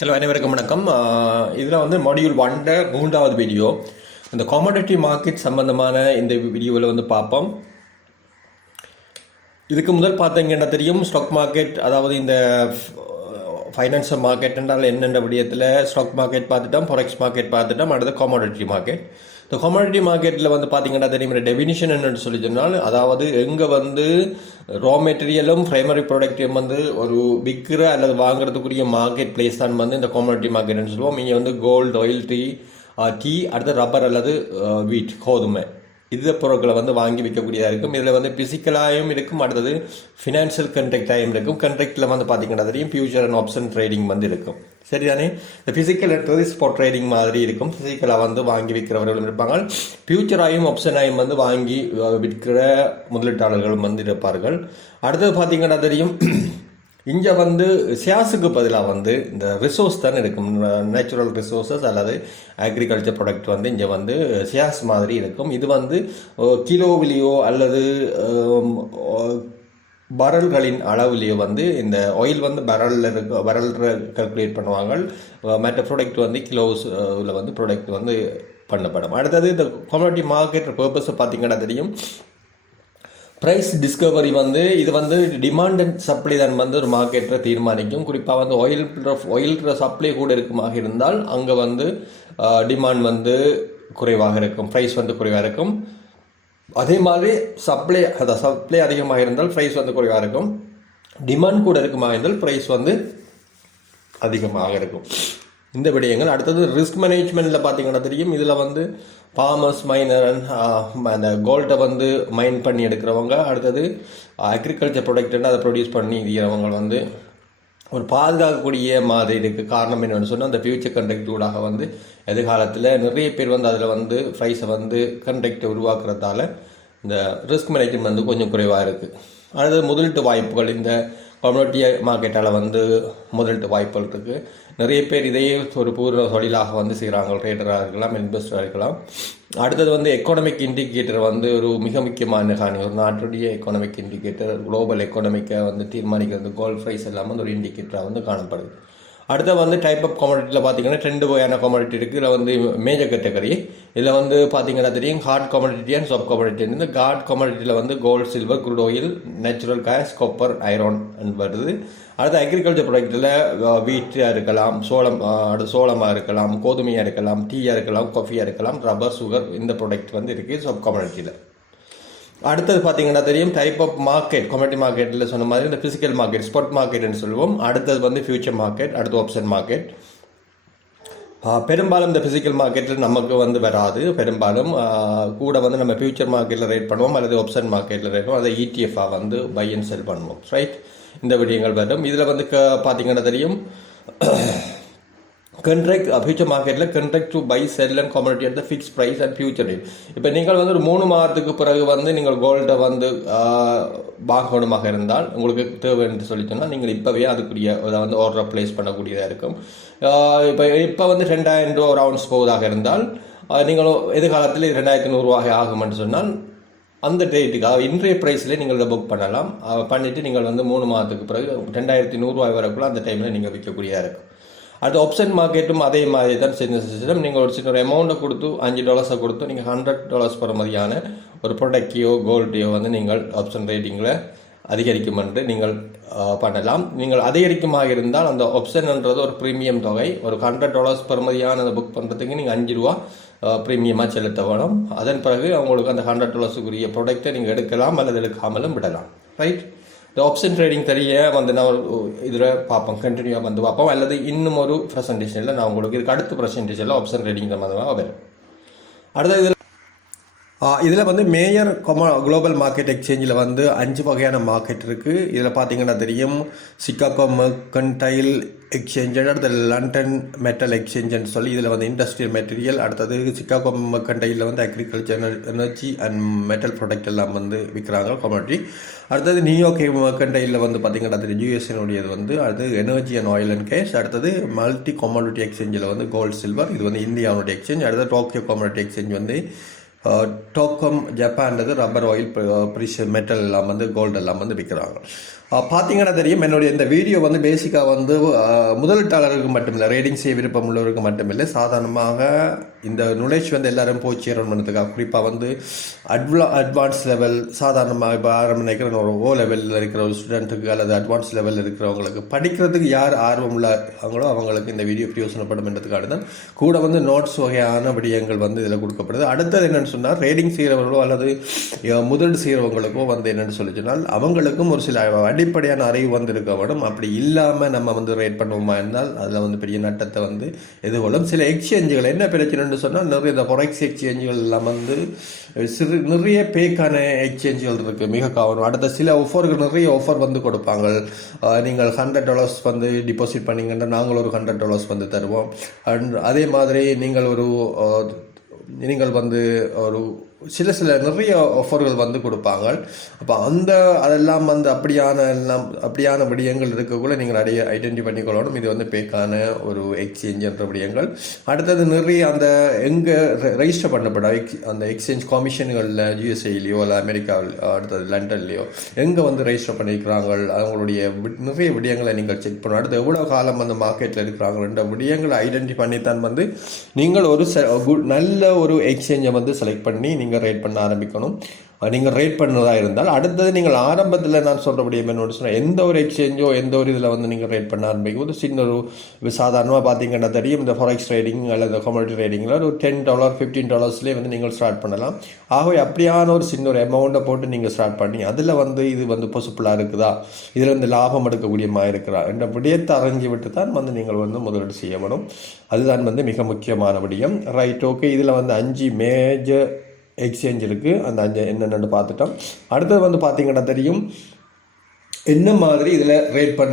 Hello அனைவருக்கும் வணக்கம். இதில் வந்து மாடியூல் 1 மூன்றாவது வீடியோ. இந்த காமோடிட்டி மார்க்கெட் சம்பந்தமான இந்த வீடியோவில் வந்து பார்ப்போம். இதுக்கு முதல் பார்த்தீங்கன்னா தெரியும், ஸ்டாக் மார்க்கெட், அதாவது இந்த ஃபைனான்சியல் மார்க்கெட் என்றால் என்னென்ன விடயத்தில் ஸ்டாக் மார்க்கெட் பார்த்துட்டோம், ஃபாரெக்ஸ் மார்க்கெட் பார்த்துட்டோம். அடுத்து காமோடிட்டி மார்க்கெட். இந்த கமாடிட்டி மார்க்கெட்டில் வந்து பார்த்தீங்கன்னா தெரியும், டெஃபினிஷன் என்னென்னு சொல்லி சொன்னால், அதாவது எங்கே வந்து ரா மெட்டீரியலும் ப்ரைமரி ப்ராடக்ட்டையும் வந்து ஒரு விற்கிற அல்லது வாங்குறதுக்குரிய மார்க்கெட் பிளேஸ் தான் வந்து இந்த கமாடிட்டி மார்க்கெட்னு சொல்லுவோம். இங்கே வந்து கோல்டு, ஆயில், டீ, அடுத்து ரப்பர் அல்லது வீட், கோதுமை, இந்த பொருட்களை வந்து வாங்கி விற்கக்கூடியதாக இருக்கும். இதில் வந்து பிசிக்கலாகவும் இருக்கும், அடுத்தது ஃபினான்ஷியல் கண்ட்ராக்டாகவும் இருக்கும். கண்ட்ராக்டில் வந்து பார்த்தீங்கன்னா தெரியும் ஃபியூச்சர் அண்ட் ஆப்ஷன் ட்ரேடிங் வந்து இருக்கும். சரிதானே? இந்த ஃபிசிக்கல் எடுத்தது ஸ்பாட் ட்ரேடிங் மாதிரி இருக்கும். ஃபிசிக்கலாக வந்து வாங்கி விற்கிறவர்களும் இருப்பாங்க, ஃபியூச்சராயும் ஆப்ஷனாயும் வந்து வாங்கி விற்கிற முதலீட்டாளர்களும் வந்து இருப்பார்கள். அடுத்தது பார்த்தீங்கன்னா தெரியும், இங்கே வந்து ஷேர்ஸுக்கு பதிலாக வந்து இந்த ரிசோர்ஸ் தான் இருக்கும். நேச்சுரல் ரிசோர்ஸஸ் அல்லது அக்ரிகல்ச்சர் ப்ராடக்ட் வந்து இங்கே வந்து ஷேர்ஸ் மாதிரி இருக்கும். இது வந்து கிலோவிலேயோ அல்லது பரல்களின் அளவுலேயோ வந்து இந்த ஆயில் வந்து பரல் கல்குலேட் பண்ணுவாங்க. மற்ற ப்ராடக்ட் வந்து கிலோஸில் வந்து ப்ராடக்ட் வந்து பண்ணப்படும். அடுத்தது இந்த கமாடிட்டி மார்க்கெட் பர்பஸை பார்த்தீங்கன்னா தெரியும், ப்ரைஸ் டிஸ்கவரி வந்து இது வந்து டிமாண்ட் அண்ட் சப்ளை தான் வந்து ஒரு மார்க்கெட்டை தீர்மானிக்கும். குறிப்பாக வந்து ஆயில் சப்ளை கூட இருக்குமாக இருந்தால் அங்கே வந்து டிமாண்ட் வந்து குறைவாக இருக்கும், ப்ரைஸ் வந்து குறைவாக இருக்கும். அதே மாதிரி சப்ளை அதிகமாக இருந்தால் ப்ரைஸ் வந்து குறைவாக இருக்கும். டிமாண்ட் கூட இருக்குமாக இருந்தால் ப்ரைஸ் வந்து அதிகமாக இருக்கும். இந்த விடயங்கள். அடுத்தது ரிஸ்க் மேனேஜ்மெண்ட்டில் பார்த்தீங்கன்னா தெரியும், இதில் வந்து ஃபார்மர்ஸ், மைனர் அந்த கோல்டை வந்து மைன் பண்ணி எடுக்கிறவங்க, அடுத்தது அக்ரிகல்ச்சர் ப்ராடக்ட்னு அதை ப்ரொடியூஸ் பண்ணி இருக்கிறவங்க வந்து ஒரு பாதுகாக்கக்கூடிய மாதிரி இருக்குது. காரணம் என்னென்னு சொன்னால், அந்த ஃபியூச்சர் கண்ட்ராக்டூடாக வந்து எதிர்காலத்தில் நிறைய பேர் வந்து அதில் வந்து ப்ரைஸை வந்து கண்ட்ராக்டை உருவாக்குறதால இந்த ரிஸ்க் மேனேஜ்மெண்ட் வந்து கொஞ்சம் குறைவாக இருக்குது. அடுத்தது முதலீட்டு வாய்ப்புகள். இந்த கமாடிட்டி மார்க்கெட்டால் வந்து முதலீட்டு வாய்ப்புகள் இருக்குது. நிறைய பேர் இதையே ஒரு பூர்வ தொழிலாக வந்து செய்கிறாங்க. ட்ரேடராக இருக்கலாம், இன்வெஸ்டராக இருக்கலாம். அடுத்தது வந்து எக்கானமிக் இண்டிகேட்டர் வந்து ஒரு மிக முக்கியமான காரணி. ஒரு நாட்டுடைய எக்கானமிக் இண்டிகேட்டர், குளோபல் எக்கானமிக்கை வந்து தீர்மானிக்கிறது கோல்ட் ப்ரைஸ் எல்லாம் வந்து ஒரு இண்டிகேட்டராக வந்து காணப்படுது. அடுத்த வந்து டைப் ஆஃப் கமாடிட்டியில் பார்த்தீங்கன்னா 2 வகையான கமாடிட்டி இருக்குது. இதில் வந்து மேஜர் கேட்டகரி. இதில் வந்து பார்த்தீங்கன்னா தெரியும் hard commodity and soft commodity. இந்த ஹார்ட் கமாடிட்டியில் வந்து gold, silver, crude oil, natural gas, copper, iron வருது. அடுத்து அக்ரிகல்ச்சர் ப்ராடக்ட்டில் வீட்டாக இருக்கலாம், சோளமாக இருக்கலாம், கோதுமையாக இருக்கலாம், டீயாக இருக்கலாம், காஃபியாக இருக்கலாம், ரப்பர், சுகர், இந்த ப்ராடக்ட் வந்து இருக்குது சாஃப்ட் கமாடிட்டியில். அடுத்தது பார்த்தீங்கன்னா தெரியும் டைப் ஆஃப் மார்க்கெட். கமாடிட்டி மார்க்கெட்டில் சொன்ன மாதிரி இந்த ஃபிசிக்கல் மார்க்கெட், ஸ்பாட் மார்க்கெட்னு சொல்லுவோம். அடுத்தது வந்து ஃபியூச்சர் மார்க்கெட், அடுத்து ஆப்ஷன் மார்க்கெட். பெரும்பாலும் இந்த ஃபிசிக்கல் மார்க்கெட்டில் நமக்கு வந்து வராது. பெரும்பாலும் கூட வந்து நம்ம ஃபியூச்சர் மார்க்கெட்டில் ரேட் பண்ணுவோம் அல்லது ஆப்ஷன் மார்க்கெட்டில் ரேட் பண்ணுவோம். அதை ETF வந்து பை அண்ட் செல் பண்ணுவோம். ரைட்? இந்த விடயங்கள் வரும். இதில் வந்து பார்த்தீங்கன்னா தெரியும் கண்ட்ராக்ட் ஃபியூச்சர் மார்க்கெட்டில் contract to buy sell and commodity at the fix price and future rate. இப்போ நீங்கள் வந்து ஒரு 3 மாதத்துக்கு பிறகு வந்து நீங்கள் கோல்டை வந்து வாங்கணுமாக இருந்தால் உங்களுக்கு தேவை என்று சொல்லி சொன்னால் நீங்கள் இப்போவே அதுக்குரிய அதை வந்து ஆர்டரை ப்ளேஸ் பண்ணக்கூடியதாக இருக்கும். இப்போ வந்து 2000 ரூபா ஒரு அவுன்ஸ் போவதாக இருந்தால் நீங்கள் எதிர்காலத்தில் 2100 ஆகும் என்று சொன்னால் அந்த டேட்டுக்கு இன்றைய ப்ரைஸில் நீங்கள் இதை புக் பண்ணலாம். பண்ணிவிட்டு நீங்கள் வந்து 3 மாதத்துக்கு பிறகு 2100 வரக்குள்ள அந்த டைமில் நீங்கள் விற்கக்கூடியதாக இருக்கும். அது ஆப்ஷன் மார்க்கெட்டும் அதே மாதிரி தான் சிஸ்டம். நீங்கள் ஒரு சின்ன ஒரு அமௌண்ட்டை கொடுத்து $5 கொடுத்து நீங்கள் $100 பெற மாதிரியான ஒரு ப்ராடக்டையோ கோல்டையோ வந்து நீங்கள் ஆப்ஷன் ரேட்டிங்கில் அதிகரிக்கும் என்று நீங்கள் பண்ணலாம். நீங்கள் அதிகரிக்குமாக இருந்தால் அந்த ஆப்ஷன்ன்றது ஒரு ப்ரீமியம் தொகை. ஒரு $100 பெற மாதிரியான அதை புக் பண்ணுறதுக்கு நீங்கள் $5 ப்ரீமியமாக செலுத்த வேணும். அதன் பிறகு அவங்களுக்கு அந்த $100 ப்ராடக்டை நீங்கள் எடுக்கலாம் அல்லது எடுக்காமலும் விடலாம். ரைட்? இந்த ஆப்ஷன் ட்ரேடிங் தெரிய வந்து நான் இதில் பார்ப்போம், கண்டினியூவாக வந்து பார்ப்போம். அல்லது இன்னும் ஒரு ப்ரெசன்டேஷனில் நான் உங்களுக்கு இதுக்கு அடுத்த ப்ரெசன்டேஷனில் ஆப்ஷன் ட்ரேடிங் சம்மந்தமாக வரும். அடுத்த இதில் வந்து மேயர் குளோபல் மார்க்கெட் எக்ஸ்சேஞ்சில் வந்து 5 வகையான மார்க்கெட் இருக்குது. இதில் பார்த்தீங்கன்னா தெரியும் சிகாகோ மெர்கன்டைல் எக்ஸ்சேஞ்ச், அடுத்தது லண்டன் மெட்டல் எக்ஸ்சேஞ்சுன்னு சொல்லி இதில் வந்து இண்டஸ்ட்ரியல் மெட்டீரியல், அடுத்தது சிகாகோ மெர்கன்டைலில் வந்து agriculture, energy and metal product எல்லாம் வந்து விற்கிறாங்க கமாடிட்டி. அடுத்தது நியூயார்க் மெர்கன்டைலில் வந்து பார்த்தீங்கன்னா தெரியும் யூஎஸ்னுடையது வந்து அடுத்தது energy and oil and gas. அடுத்தது மல்டி கமாடிட்டி எக்ஸ்சேஞ்சில் வந்து கோல்டு, சில்வர், இது வந்து இந்தியாவுடைய எக்ஸ்சேஞ்ச். அடுத்தது டோக்கியோ கமாடிட்டி எக்ஸ்சேஞ்ச் வந்து டோக்கம் ஜப்பான்றது ரப்பர், ஆயில், ப்ரிஷியஸ் மெட்டல் எல்லாம் வந்து கோல்டு எல்லாம் வந்து விற்கிறாங்க. பார்த்தீங்கன்னா தெரியும், என்னுடைய இந்த வீடியோ வந்து பேசிக்காக வந்து முதலீட்டாளருக்கு மட்டுமில்லை, ரேடிங் செய்ய விருப்பம் உள்ளவருக்கு மட்டுமில்லை, சாதாரணமாக இந்த நுழைச்சி வந்து எல்லாரும் போய் சேரணும் பண்ணுறதுக்காக. குறிப்பாக வந்து அட்வான்ஸ் லெவல், சாதாரணமாக இப்போ ஆரம்ப நினைக்கிற ஒரு ஓ லெவலில் இருக்கிற ஒரு ஸ்டூடெண்ட்டுக்கு அல்லது அட்வான்ஸ் லெவலில் இருக்கிறவங்களுக்கு படிக்கிறதுக்கு யார் ஆர்வம் உள்ளவங்களோ அவங்களுக்கு இந்த வீடியோ பிரயோசனப்படும் என்றதுக்காக தான் கூட வந்து நோட்ஸ் வகையான விடயங்கள் வந்து இதில் கொடுக்கப்படுது. அடுத்தது என்னென்னு சொன்னால், ரேடிங் செய்கிறவர்களோ அல்லது முதலீடு செய்கிறவங்களுக்கோ வந்து என்னென்னு சொல்லி சொன்னால் அவங்களுக்கும் ஒரு சில அடிப்படையான அறிவு வந்து இருக்க வேண்டும். அப்படி இல்லாமல் நம்ம வந்து ரேட் பண்ணுவோமா இருந்தால் அதில் வந்து பெரிய நட்டத்தை வந்து எதிர்கொள்ளும். சில எக்ஸ்சேஞ்சுகள் என்ன பிரச்சனைன்னு சொன்னால், நிறைய இந்த ஃபொரெக்ஸ் எக்ஸ்சேஞ்சுகள் எல்லாம் வந்து நிறைய பேக்கான எக்ஸ்சேஞ்சுகள் இருக்குது, மிக கவனம். அடுத்த சில ஆஃபர்கள், நிறைய ஆஃபர் வந்து கொடுப்பாங்க. நீங்கள் $100 வந்து டிபாசிட் பண்ணிங்கன்னா நாங்கள் ஒரு $100 வந்து தருவோம். அண்ட் அதே மாதிரி நீங்கள் வந்து ஒரு சில நிறைய ஆஃபர்கள் வந்து கொடுப்பாங்க. அப்போ அதெல்லாம் வந்து அப்படியான விடயங்கள் இருக்கக்குள்ள நீங்கள் ஐடென்டி பண்ணிக்கொள்ளணும். இது வந்து பேக்கான ஒரு எக்ஸ்சேஞ்ச் என்ற விடயங்கள். அடுத்தது நிறைய அந்த எங்கே ரெஜிஸ்டர் பண்ணப்பட அந்த எக்ஸ்சேஞ்ச் கமிஷன்களில் யூஎஸ்ஏலையோ இல்லை அமெரிக்காவில், அடுத்தது லண்டன்லேயோ எங்கே வந்து ரெஜிஸ்டர் பண்ணியிருக்கிறாங்க, அவங்களுடைய நிறைய விடயங்களை நீங்கள் செக் பண்ணணும். அடுத்து எவ்வளோ காலம் அந்த மார்க்கெட்டில் இருக்கிறாங்கன்ற விடயங்களை ஐடென்டி பண்ணித்தான் வந்து நீங்கள் ஒரு நல்ல ஒரு எக்ஸ்சேஞ்சை வந்து செலக்ட் பண்ணி நீங்கள் ரேட் பண்ண ஆரம்பிக்கணும். நீங்கள் ரேட் பண்ணுறதா இருந்தால் அடுத்தது நீங்கள் ஆரம்பத்தில் நான் சொல்கிறபடி என்னோட சொன்னால், எந்த ஒரு எக்ஸ்சேஞ்சோ எந்த ஒரு இதில் வந்து நீங்கள் ரேட் பண்ண ஆரம்பிக்கும் போது சின்ன ஒரு சாதாரணமாக பார்த்தீங்கன்னா தெரியும், இந்த ஃபாரெக்ஸ் ட்ரேடிங் அல்லது கமோடிட்டி ட்ரேடிங்கில் ஒரு $10 $15 வந்து நீங்கள் ஸ்டார்ட் பண்ணலாம். ஆகவே அப்படியான ஒரு சின்ன ஒரு அமௌண்ட்டை போட்டு நீங்கள் ஸ்டார்ட் பண்ணி அதில் வந்து இது வந்து பாசிபிளாக இருக்குதா, இதில் வந்து லாபம் எடுக்கக்கூடியமாக இருக்கிறா என்ற விடயத்தை அறிஞ்சு விட்டு தான் வந்து நீங்கள் வந்து முதலீடு செய்ய வேணும். அதுதான் வந்து மிக முக்கியமான விடயம். Right, okay. இதில் வந்து 5 மேஜர் எக்ஸ்சேஞ்ச் இருக்குது. அந்த 5 என்னென்னு பார்த்துட்டோம். அடுத்தது வந்து பார்த்தீங்கன்னா தெரியும் என்ன மாதிரி இதில்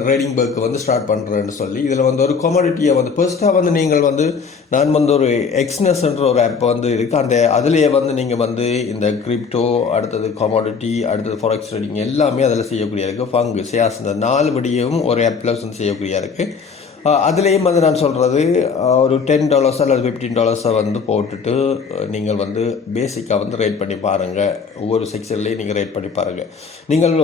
ரேடிங் பர்க்கு வந்து ஸ்டார்ட் பண்ணுறேன்னு சொல்லி. இதில் வந்து ஒரு கமாடிட்டியை வந்து ஃபர்ஸ்ட்டாக வந்து நீங்கள் வந்து நான் வந்து ஒரு எக்ஸ்னஸ்ன்ற ஒரு ஆப் வந்து இருக்குது. அதுலேயே வந்து நீங்கள் வந்து இந்த கிரிப்டோ, அடுத்தது கமாடிட்டி, அடுத்தது ஃபாரெக்ஸ் ட்ரேடிங் எல்லாமே அதில் செய்யக்கூடிய இருக்குது. ஃபங்கு, ஷேர்ஸ், இந்த 4 படியும் ஒரு ஆப்பில் வந்து செய்யக்கூடிய இருக்குது. அதுலேயும் வந்து நான் சொல்கிறது ஒரு $10 அல்லது $15 வந்து போட்டுட்டு நீங்கள் வந்து பேசிக்காக வந்து ரேட் பண்ணி பாருங்கள். ஒவ்வொரு செக்ஷன்லேயும் நீங்கள் ரேட் பண்ணி பாருங்கள். நீங்கள்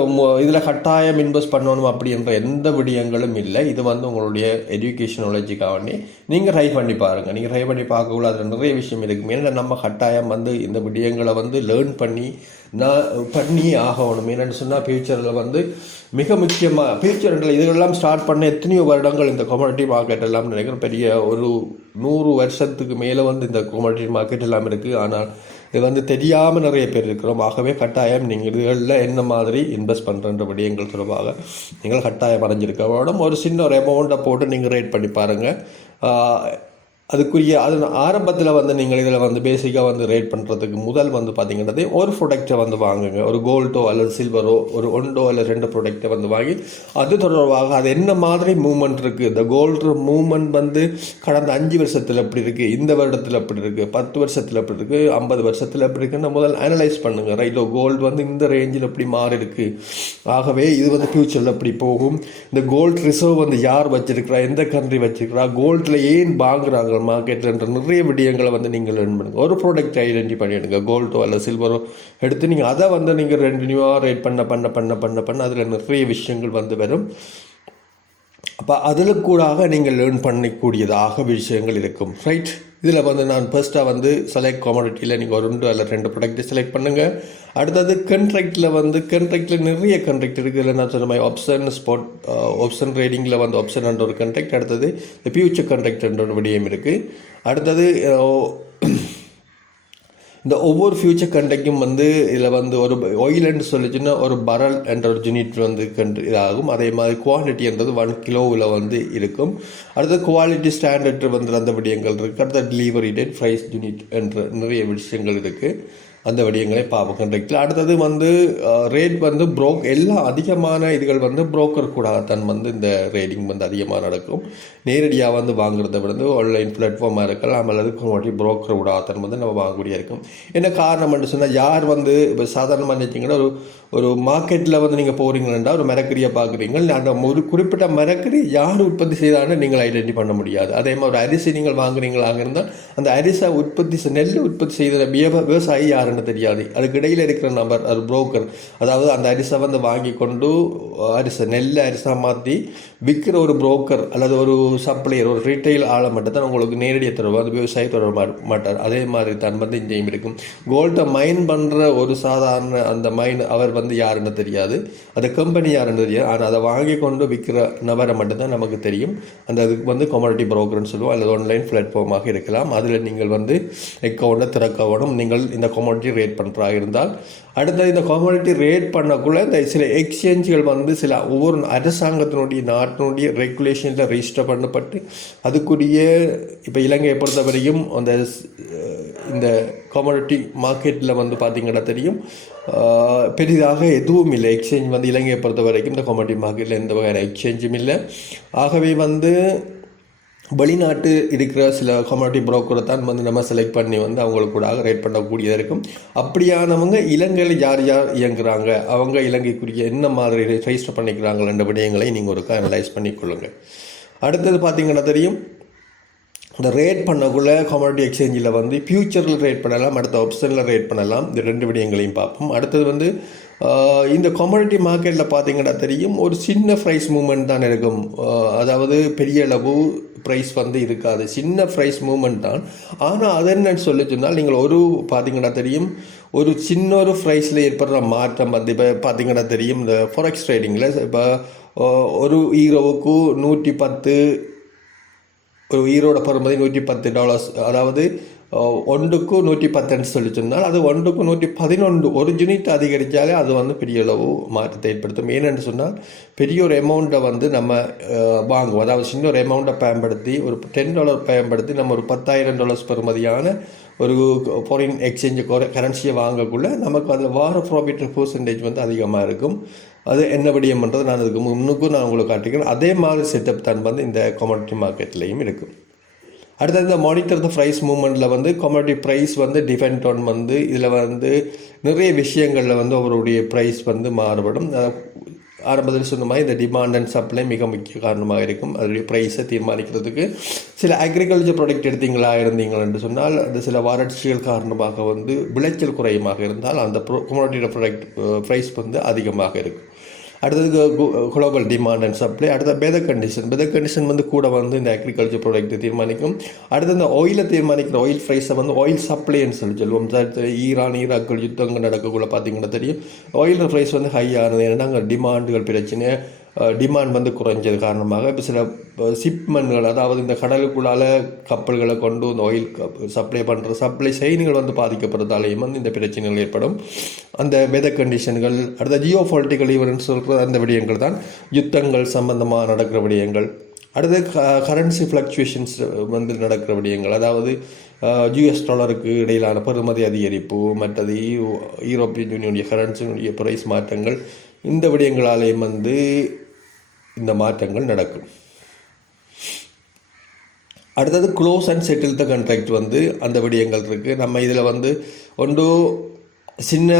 இதில் கட்டாயம் இன்வெஸ்ட் பண்ணணும் அப்படின்ற எந்த விடயங்களும் இல்லை. இது வந்து உங்களுடைய எஜுகேஷன் நாலேஜுக்காக வேண்டி நீங்கள் ட்ரை பண்ணி பாருங்கள். நீங்கள் ட்ரை பண்ணி பார்க்கக்குள்ள அதில் நிறைய விஷயம் இருக்குது. ஏன்னா நம்ம கட்டாயம் வந்து இந்த விடயங்களை வந்து லேர்ன் பண்ணி ஆகணும். என்னென்னு சொன்னால் ஃபியூச்சரில் வந்து மிக முக்கியமாக ஃபியூச்சரில் இதெல்லாம் ஸ்டார்ட் பண்ண எத்தனையோ வருடங்கள் இந்த கமாடிட்டி மார்க்கெட் எல்லாம் நினைக்கிறேன் பெரிய ஒரு 100 வருஷத்துக்கு மேலே வந்து இந்த கமாடிட்டி மார்க்கெட் எல்லாம் இருக்குது. ஆனால் இது வந்து தெரியாமல் நிறைய பேர் இருக்கிறோம். ஆகவே கட்டாயம் நீங்கள் இதுகளில் என்ன மாதிரி இன்வெஸ்ட் பண்ணுறன்ற விடயங்கள் தொடர்பாக நீங்கள் கட்டாயம் அடைஞ்சிருக்க வேணும். ஒரு சின்ன ஒரு அமௌண்ட்டை போட்டு நீங்கள் ரேட் பண்ணி பாருங்கள். அதுக்குரிய ஆரம்பத்தில் வந்து நீங்கள் இதில் வந்து பேசிக்காக வந்து ரேட் பண்ணுறதுக்கு முதல் வந்து பார்த்தீங்கன்னா ஒரு ப்ராடக்டை வந்து வாங்குங்க. ஒரு கோல்டோ அல்லது சில்வரோ ஒரு 1 அல்லது 2 ப்ராடக்டை வந்து வாங்கி அது தொடர்பாக அது என்ன மாதிரி மூவ்மெண்ட் இருக்குது, இந்த கோல்டு மூவ்மெண்ட் வந்து கடந்த 5 வருஷத்தில் எப்படி இருக்குது, இந்த வருடத்தில் எப்படி இருக்குது, 10 வருஷத்தில் எப்படி இருக்குது, 50 வருஷத்தில் எப்படி இருக்குன்னு முதல் அனலைஸ் பண்ணுங்கள். ரைட்டோ, கோல்டு வந்து இந்த ரேஞ்சில் எப்படி மாறி இருக்குது, ஆகவே இது வந்து ஃப்யூச்சரில் எப்படி போகும், இந்த கோல்டு ரிசர்வ் வந்து யார் வச்சிருக்கிறா, எந்த கண்ட்ரி வச்சிருக்கிறா, கோல்டில் ஏன் வாங்குறாங்க மார்க்கெட்ன்ற நிறைய விடயங்களை வந்து நீங்கள் லேர்ன் பண்ணுங்கள். ஒரு ப்ராடக்ட் ஐடென்டி பண்ணிடுங்க, கோல்டோ அல்ல சில்வரோ எடுத்து நீங்கள் அதை வந்து நீங்கள் ரெண்டினியூவாக ரேட் பண்ண அதில் நிறைய விஷயங்கள் வந்து வரும். அப்போ அதில் கூடாக நீங்கள் லேர்ன் பண்ணக்கூடியதாக விஷயங்கள் இருக்கும். ரைட், இதில் வந்து நான் ஃபர்ஸ்ட்டாக வந்து செலக்ட் கமாடிட்டியில் நீங்கள் ஒரு 2 அல்ல 2 ப்ராடக்ட்டை செலக்ட் பண்ணுங்கள். அடுத்தது கண்ட்ராக்டில் நிறைய கண்ட்ராக்ட் இருக்குது. இல்லை நான் சொன்ன மாதிரி ஆப்ஷன் ட்ரேடிங்கில் வந்து ஆப்ஷன் என்ற ஒரு கண்ட்ராக்ட், அடுத்தது இந்த ஃபியூச்சர் கண்ட்ராக்ட் என்ற ஒரு விடயம் இருக்குது. அடுத்தது இந்த ஒவ்வொரு ஃபியூச்சர் கண்ட்ராக்டும் வந்து இதில் வந்து ஒரு ஆயில்னு சொல்லிச்சுன்னா ஒரு பரல் என்ற ஒரு யூனிட் வந்து இதாகும். அதே மாதிரி குவான்டிட்டி என்றது 1 கிலோவில் வந்து இருக்கும். அடுத்தது குவாலிட்டி ஸ்டாண்டர்ட் வந்து அந்த விடயங்கள் இருக்குது. அடுத்த டெலிவரி டேட், ப்ரைஸ் யூனிட் என்ற நிறைய விஷயங்கள் இருக்குது. அந்த விடயங்களை பார்ப்போம் கண்ட்ராக்டில். அடுத்தது வந்து ரேட் வந்து எல்லாம் அதிகமான இதுகள் வந்து புரோக்கர் கூடத்தான் வந்து இந்த ரேடிங் வந்து அதிகமாக நடக்கும். நேரடியாக வந்து வாங்குறத விட ஆன்லைன் பிளாட்ஃபார்மாக இருக்கலாம் அல்லது கமாடிட்டி புரோக்கர் கூடத்தான் வந்து நம்ம வாங்கக்கூடிய இருக்கும். என்ன காரணம்னு சொன்னால், யார் வந்து இப்போ சாதாரணமாக நினைச்சிங்கன்னா ஒரு மார்க்கெட்டில் வந்து நீங்கள் போகிறீங்களா ஒரு மரக்கறியை பார்க்குறீங்க, அந்த ஒரு குறிப்பிட்ட மரக்கறி யார் உற்பத்தி செய்தான்னு நீங்கள் ஐடென்டி பண்ண முடியாது. அதே மாதிரி ஒரு அரிசி நீங்கள் வாங்குறீங்களாக இருந்தால் அந்த அரிசி நெல் உற்பத்தி செய்த விவசாயி யாருன்னு யாருன்னு தெரியாது. அதுக்கு இடையில் இருக்கிற நபர் அது புரோக்கர், அதாவது அந்த அரிசை வந்து வாங்கி கொண்டு நெல்லை அரிசாக மாற்றி விற்கிற ஒரு புரோக்கர் அல்லது ஒரு சப்ளையர், ஒரு ரீட்டைல் ஆளை மட்டும் தான் உங்களுக்கு நேரடியாக தருவார், அது விவசாயி தர மாட்டார். அதே மாதிரி தான் வந்து இங்கேயும் இருக்கும். கோல்டை மைன் பண்ணுற ஒரு சாதாரண அந்த மைன் அவர் வந்து யாருன்னு தெரியாது, அது கம்பெனி யாருன்னு தெரியாது. ஆனால் அதை வாங்கி கொண்டு விற்கிற நபரை மட்டும்தான் நமக்கு தெரியும். அந்த அதுக்கு வந்து கமாடிட்டி புரோக்கர்னு சொல்லுவோம், அல்லது ஆன்லைன் பிளாட்ஃபார்மாக இருக்கலாம். அதில் நீங்கள் வந்து அக்கௌண்ட்டை திறக்கவும் நீங்கள் இந்த கமாடிட்டி ரேட் பண்ணுறாக இருந்தால். அடுத்தது இந்த கமாடிட்டி ரேட் பண்ணக்குள்ள இந்த சில எக்ஸ்சேஞ்சுகள் வந்து சில ஒவ்வொரு அரசாங்கத்தினுடைய நாட்டினுடைய ரெகுலேஷனில் ரெஜிஸ்டர் பண்ணப்பட்டு அதுக்குரிய இப்போ இலங்கையை பொறுத்தவரையும் அந்த இந்த கமாடிட்டி மார்க்கெட்டில் வந்து பார்த்திங்கன்னா தெரியும் பெரிதாக எதுவும் இல்லை. எக்ஸ்சேஞ்ச் வந்து இலங்கையை பொறுத்த வரைக்கும் இந்த கமாடிட்டி மார்க்கெட்டில் எந்த வகையான எக்ஸ்சேஞ்சும் இல்லை. ஆகவே வந்து வெளிநாட்டு இருக்கிற சில கமாடிட்டி புரோக்கரை தான் வந்து நம்ம செலக்ட் பண்ணி வந்து அவங்களுக்கு கூட ரேட் பண்ணக்கூடியதாக இருக்கும். அப்படியானவங்க இலங்கையில் யார் யார் இயங்குகிறாங்க, அவங்க இலங்கைக்குரிய என்ன மாதிரி ரெஜிஸ்டர் பண்ணிக்கிறாங்கன்ற விடயங்களை நீங்கள் ஒரு அனலைஸ் பண்ணிக்கொள்ளுங்கள். அடுத்தது பார்த்திங்கன்னா தெரியும் இந்த ரேட் பண்ணக்குள்ள கமாடிட்டி எக்ஸ்சேஞ்சில் வந்து ஃபியூச்சரில் ரேட் பண்ணலாம், அடுத்த ஆப்ஷனில் ரேட் பண்ணலாம். இந்த ரெண்டு விடயங்களையும் பார்ப்போம். அடுத்தது வந்து இந்த கமாடிட்டி மார்க்கெட்டில் பார்த்திங்கன்னா தெரியும் ஒரு சின்ன ப்ரைஸ் மூமெண்ட் தான் இருக்கும். அதாவது பெரிய அளவு ப்ரைஸ் வந்து இருக்காது, சின்ன ப்ரைஸ் மூமெண்ட் தான். ஆனால் அது என்னன்னு சொல்லி சொன்னால் நீங்கள் ஒரு பார்த்திங்கன்னா தெரியும் ஒரு சின்ன ஒரு ப்ரைஸில் ஏற்படுற மாற்றம் வந்து இப்போ பார்த்திங்கன்னா தெரியும் இந்த ஃபாரெக்ஸ் ட்ரேடிங்கில் இப்போ ஒரு ஈரோவுக்கு 110, ஒரு ஈரோட பெறுமதி $110, அதாவது ஒன்றுக்கு 110 சொல்லி சொன்னால் அது ஒன்றுக்கு 111 ஒரு யூனிட் அதிகரித்தாலே அது வந்து பெரிய அளவு மாற்றத்தை ஏற்படுத்தும். ஏனென்று சொன்னால் பெரிய ஒரு அமௌண்ட்டை வந்து நம்ம வாங்குவோம், அதாவது சின்ன ஒரு அமௌண்ட்டை பயன்படுத்தி ஒரு $10 பயன்படுத்தி நம்ம ஒரு $10,000 பெறுமதியான ஒரு ஃபாரின் எக்ஸ்சேஞ்சு கரன்சியை வாங்கக்குள்ள நமக்கு அதில் வார ப்ராஃபிட் பெர்சன்டேஜ் வந்து அதிகமாக இருக்கும். அது என்ன விடயம் பண்ணுறது நான் அதுக்கு முன்னுக்கும் நான் உங்களுக்கு காட்டிக்கிறேன். அதே மாதிரி செட்டப் தான் வந்து இந்த கமாடிட்டி மார்க்கெட்லேயும் இருக்கும். அடுத்தது இந்த மானிட்டர் த ப்ரைஸ் மூமெண்ட்டில் வந்து கமாடிட்டி ப்ரைஸ் வந்து டிபெண்ட் ஆன் வந்து இதில் வந்து நிறைய விஷயங்களில் வந்து அவருடைய ப்ரைஸ் வந்து மாறுபடும். ஆரம்பத்தில் சொன்ன மாதிரி இந்த டிமாண்ட் அண்ட் சப்ளை மிக முக்கிய காரணமாக இருக்கும். அதனுடைய ப்ரைஸை தீர்மானிக்கிறதுக்கு சில அக்ரிகல்ச்சர் ப்ராடக்ட் இருந்தீங்கன்னு சொன்னால் அந்த சில வறட்சிகள் காரணமாக வந்து விளைச்சல் குறையமாக இருந்தால் அந்த கமாடிட்டி ப்ராடக்ட் ப்ரைஸ் வந்து அதிகமாக இருக்கும். அடுத்தது குளோபல் டிமாண்ட் அண்ட் சப்ளை. அடுத்த வெதர் கண்டிஷன் வந்து கூட வந்து இந்த அக்ரிகல்ச்சர் ப்ராடக்ட்டை தீர்மானிக்கும். அடுத்து இந்த ஆயிலை தீர்மானிக்கிற ஆயில் ப்ரைஸை வந்து ஆயில் சப்ளைன்னு சொல்லுவோம். ஈராக் யுத்தங்கள் நடக்கக்குள்ள பார்த்திங்கன்னா தெரியும் ஆயில் ப்ரைஸ் வந்து ஹை ஆனது. ஏன்னா அங்கே டிமாண்டுகள் பிரச்சனை, டிமாண்ட் வந்து குறைஞ்சது காரணமாக இப்போ சில ஷிப்மெண்ட்கள், அதாவது இந்த கடலுக்குள்ளால் கப்பல்களை கொண்டு இந்த ஆயில் சப்ளை பண்ணுற சப்ளை செயின்கள் வந்து பாதிக்கப்படுறதாலேயும் வந்து இந்த பிரச்சனைகள் ஏற்படும். அந்த வெதர் கண்டிஷன்கள், அடுத்த ஜியோ பொலிட்டிக்கல் ஈவென்ட்ஸ் சொல்கிற அந்த விடயங்கள் தான் யுத்தங்கள் சம்பந்தமாக நடக்கிற விடயங்கள். அடுத்து கரன்சி ஃப்ளக்சுவேஷன்ஸ் வந்து நடக்கிற விடயங்கள், அதாவது US$ இடையிலான பெறுமதி அதிகரிப்பு, மற்றது யூரோப்பியன் யூனியனுடைய கரன்சியினுடைய பிரைஸ் மாற்றங்கள், இந்த விடயங்களாலேயும் வந்து இந்த மாற்றங்கள் நடக்கும். அடுத்தது close and settle the contract வந்து அந்த விடயங்கள் இருக்குது. நம்ம இதில் வந்து ஒன்று சின்ன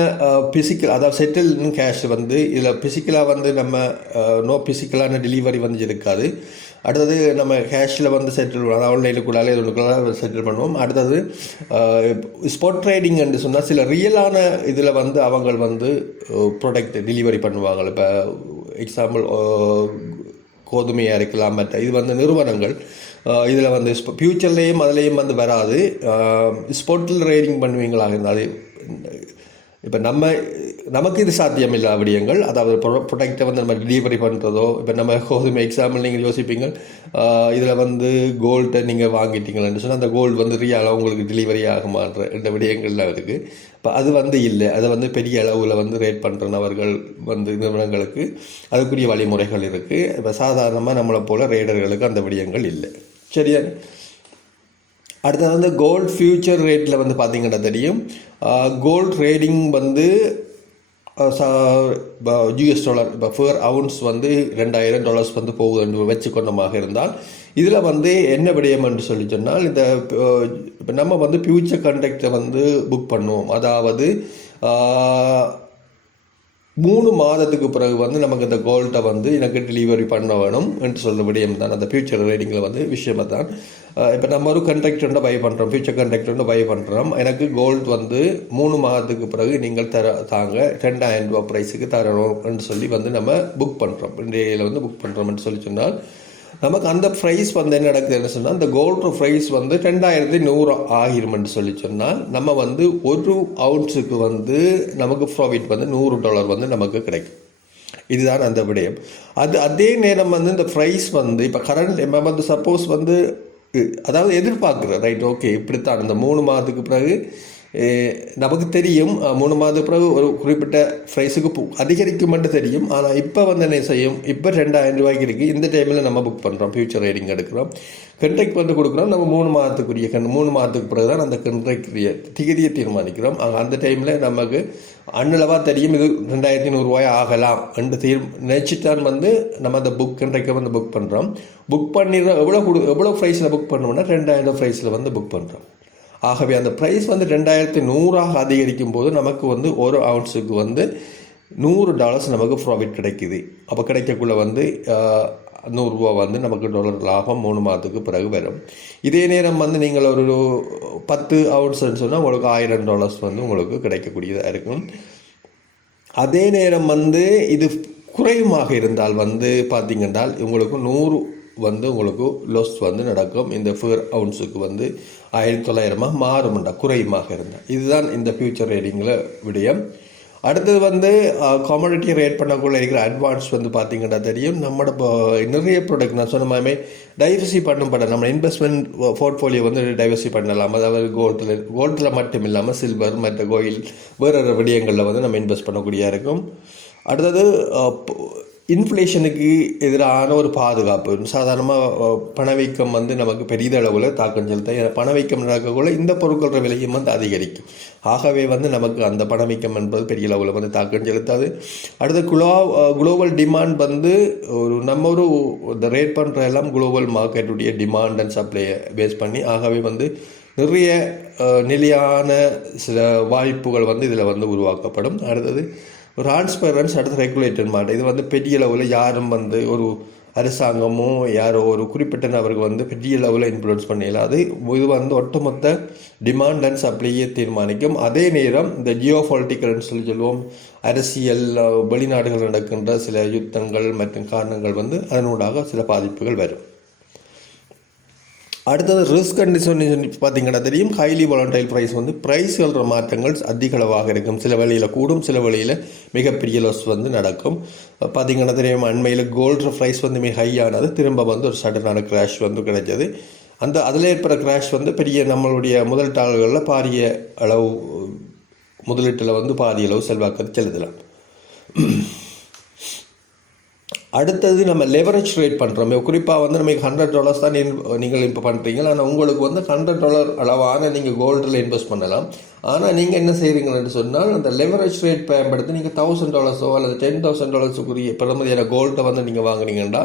பிசிக்கல், அதாவது செட்டில் கேஷ் வந்து இதில் பிசிக்கலாக வந்து நம்ம நோ பிசிக்கலான டெலிவரி வந்து இருக்காது. அடுத்தது நம்ம கேஷில் வந்து செட்டில் பண்ணுவோம், ஆன்லைனுக்குள்ளாலே இதுக்குள்ளால செட்டில் பண்ணுவோம். அடுத்தது ஸ்பாட் ட்ரேடிங் என்று சொன்னால் சில ரியலான இதில் வந்து அவங்க வந்து ப்ராடக்ட் டெலிவரி பண்ணுவாங்க. இப்போ எக்ஸாம்பிள் கோதுமையாக இருக்கலாம், மற்ற இது வந்து நிறுவனங்கள் இதில் வந்து ஃப்யூச்சர்லேயும் அதுலேயும் வந்து வராது. ஸ்பாட்டில் ட்ரேடிங் பண்ணுவீங்களாக இருந்தால் இப்போ நமக்கு இது சாத்தியம் இல்லை விடயங்கள், அதாவது ப்ராடக்டை வந்து நம்ம டெலிவரி பண்ணுறதோ. இப்போ நம்ம கோதுமை எக்ஸாம்பிள் நீங்கள் யோசிப்பீங்க, இதில் வந்து கோல்டை நீங்கள் வாங்கிட்டீங்கன்னு சொன்னால் அந்த கோல்டு வந்து ரியலாக உங்களுக்கு டெலிவரி ஆகுமான்ற இந்த விடயங்கள்லாம் இருக்குது. இப்போ அது வந்து இல்லை, அதை வந்து பெரிய அளவில் வந்து ரேட் பண்ணுறவர்கள் வந்து நிறுவனங்களுக்கு அதுக்குரிய வழிமுறைகள் இருக்குது. இப்போ சாதாரணமாக நம்மளை போல் ரேடர்களுக்கு அந்த விடயங்கள் இல்லை. சரியா? அடுத்தது வந்து கோல்டு ஃபியூச்சர் ரேட்டில் வந்து பார்த்திங்கன்னா தெரியும் கோல்டு ட்ரேடிங் வந்து $US இப்போ per ounce வந்து $2,000 வந்து போகுது வச்சுக்கொண்டமாக இருந்தால் இதில் வந்து என்ன விடயம் என்று சொல்லி சொன்னால் இந்த இப்போ நம்ம வந்து ஃபியூச்சர் கான்ட்ராக்டை வந்து புக் பண்ணுவோம். அதாவது 3 மாதத்துக்கு பிறகு வந்து நமக்கு இந்த கோல்ட்டை வந்து எனக்கு டெலிவரி பண்ண வேணும் என்று சொல்ல விடயம் தான் அந்த ஃபியூச்சர் ரேடிங்கில் வந்து விஷயமாக தான். இப்போ நம்ம ஒரு கண்ட்ராக்ட் பை பண்ணுறோம், ஃபியூச்சர் கண்ட்ராக்ட் பை பண்ணுறோம். எனக்கு கோல்ட் வந்து 3 மாதத்துக்கு பிறகு நீங்கள் தாங்க 2000 ரூபா ப்ரைஸுக்கு தரணும்னு சொல்லி வந்து நம்ம புக் பண்ணுறோம், இந்தியாவில் வந்து புக் பண்ணுறோம்னு சொல்லி சொன்னால் நமக்கு அந்த ப்ரைஸ் வந்து என்ன நடக்குதுன்னு சொன்னால் அந்த கோல்டு ப்ரைஸ் வந்து 2100 ஆகிருமென்று சொல்லி சொன்னால் நம்ம வந்து 1 அவுன்ஸுக்கு வந்து நமக்கு ப்ராஃபிட் வந்து $100 வந்து நமக்கு கிடைக்கும். இதுதான் அந்த விடயம். அதே நேரம் வந்து இந்த ப்ரைஸ் வந்து இப்போ கரண்ட் வந்து சப்போஸ் வந்து அதாவது எதிர்பார்க்குற ரைட் ஓகே இப்படித்தான் இந்த 3 மாதத்துக்கு பிறகு நமக்கு தெரியும் 3 மாதத்துக்கு பிறகு ஒரு குறிப்பிட்ட ப்ரைஸுக்கு அதிகரிக்கும் மட்டும் தெரியும். ஆனால் இப்போ வந்து என்ன செய்யும், இப்போ 2000 ரூபாய்க்கு இருக்குது, இந்த டைமில் நம்ம புக் பண்ணுறோம், ஃபியூச்சர் ரேடிங் எடுக்கிறோம், கண்ட்ராக்ட் வந்து கொடுக்குறோம். நம்ம 3 மாதத்துக்குரிய 3 மாதத்துக்கு பிறகு தான் அந்த கண்ட்ராக்டுரிய திகதியை தீர்மானிக்கிறோம். அந்த டைமில் நமக்கு அன்னளவாக தெரியும் இது 2100 ரூபாய் ஆகலாம் என்று நினச்சிட்டான் வந்து நம்ம அந்த புக் கண்ட்ராக்டை வந்து புக் பண்ணுறோம். புக் பண்ணிடுறோம். எவ்வளோ ப்ரைஸில் புக் பண்ணோம்னா 2000 ப்ரைஸில் வந்து புக் பண்ணுறோம். ஆகவே அந்த ப்ரைஸ் வந்து 2100 அதிகரிக்கும் போது நமக்கு வந்து 1 அவுன்ஸுக்கு வந்து $100 நமக்கு ப்ராஃபிட் கிடைக்குது. அப்போ கிடைக்கக்குள்ள வந்து 100 ரூபா வந்து நமக்கு டாலர் லாபம் 3 மாதத்துக்கு பிறகு வரும். இதே நேரம் வந்து நீங்கள் ஒரு 10 அவுன்ஸ்ன்னு சொன்னால் உங்களுக்கு $1000 வந்து உங்களுக்கு கிடைக்கக்கூடியதாக இருக்கும். அதே நேரம் வந்து இது குறைவாக இருந்தால் வந்து பார்த்தீங்கன்னா உங்களுக்கு 100 வந்து உங்களுக்கு லாஸ் வந்து நடக்கும். இந்த 4 அவுன்ஸுக்கு வந்து 1900 மாறும்ண்டா குறையுமாக இருந்தால். இதுதான் இந்த ஃபியூச்சர் ரேடிங்கில் விடயம். அடுத்தது வந்து கமாடிட்டி ரேட் பண்ணக்குள்ள இருக்கிற அட்வான்ஸ் வந்து பார்த்தீங்கன்னா தெரியும். நம்மளோட நிறைய ப்ராடக்ட் நான் சொன்ன மாதிரி டைவர்சி பண்ண நம்ம இன்வெஸ்ட்மெண்ட் போர்ட்ஃபோலியோ வந்து டைவர்சி பண்ணலாம். அதாவது கோல்டில் மட்டும் இல்லாமல் சில்வர் மற்ற கோயில் வேறு விடயங்களில் வந்து நம்ம இன்வெஸ்ட் பண்ணக்கூடியதாக இருக்கும். அடுத்தது இன்ஃப்ளேஷனுக்கு எதிரான ஒரு பாதுகாப்பு. சாதாரணமாக பணவீக்கம் வந்து நமக்கு பெரிய அளவில் தாக்கம் செலுத்த பணவீக்கம் நடக்கக்குள்ள இந்த பொருட்களோட விலையும் வந்து அதிகரிக்கும். ஆகவே வந்து நமக்கு அந்த பணவீக்கம் என்பது பெரிய அளவில் வந்து தாக்கம் செலுத்தாது. அடுத்து குளோபல் டிமாண்ட் வந்து நம்ம இந்த ரேட் பண்ணுற எல்லாம் குளோபல் மார்க்கெட்டுடைய டிமாண்ட் அண்ட் சப்ளையை பேஸ் பண்ணி. ஆகவே வந்து நிறைய நிலையான சில வாய்ப்புகள் வந்து இதில் வந்து உருவாக்கப்படும். அடுத்தது டிரான்ஸ்பரன்ஸ், அடுத்து ரெகுலேட்டர் மாடல். இது வந்து பெரிய அளவில் யாரும் வந்து ஒரு அரசாங்கமோ யாரோ ஒரு குறிப்பிட்ட நபருக்கு வந்து பெரிய அளவில் இன்ஃப்ளூயன்ஸ் பண்ணலாம். இது வந்து ஒட்டுமொத்த டிமாண்ட் அண்ட் சப்ளையை தீர்மானிக்கும். அதே நேரம் இந்த ஜியோ பொலிட்டிக்கல்னு சொல்லுவோம், அரசியல் வெளிநாடுகள் நடக்கின்ற சில யுத்தங்கள் மற்றும் காரணங்கள் வந்து அதனூடாக சில பாதிப்புகள் வரும். அடுத்தது ரிஸ்க் கண்டிஷன் பார்த்தீங்கன்னா தெரியும். ஹைலி வாலடைல் ப்ரைஸ் வந்து ப்ரைஸ்கள மாற்றங்கள் அதிக அளவாக இருக்கும். சில வழியில் கூடும், சில வழியில் மிகப்பெரிய லாஸ் வந்து நடக்கும். பார்த்தீங்கன்னா தெரியும் அண்மையில் கோல்டு ப்ரைஸ் வந்து மிக ஹையானது, திரும்ப வந்து ஒரு சடனான கிராஷ் வந்து கிடைச்சது. அதில் ஏற்படுற கிராஷ் வந்து பெரிய நம்மளுடைய முதலீட்டாளர்களில் பாரிய அளவு முதலீட்டில் வந்து பாரிய அளவு செல்வாக்கு செலுத்தலாம். அடுத்தது நம்ம லெவரேஜ் ரேட் பண்ணுறோம். குறிப்பாக வந்து நமக்கு $100 தான் நீங்கள் இப்போ பண்ணுறீங்க. ஆனால் உங்களுக்கு வந்து $100 அளவான நீங்கள் கோல்டில் இன்வெஸ்ட் பண்ணலாம். ஆனால் நீங்கள் என்ன செய்கிறீங்கன்னு சொன்னால் அந்த லெவரேஜ் ரேட் பயன்படுத்தி நீங்கள் $1000 அல்லது $10,000 பெறுமதியான கோல்டை வந்து நீங்கள் வாங்குனீங்கன்னா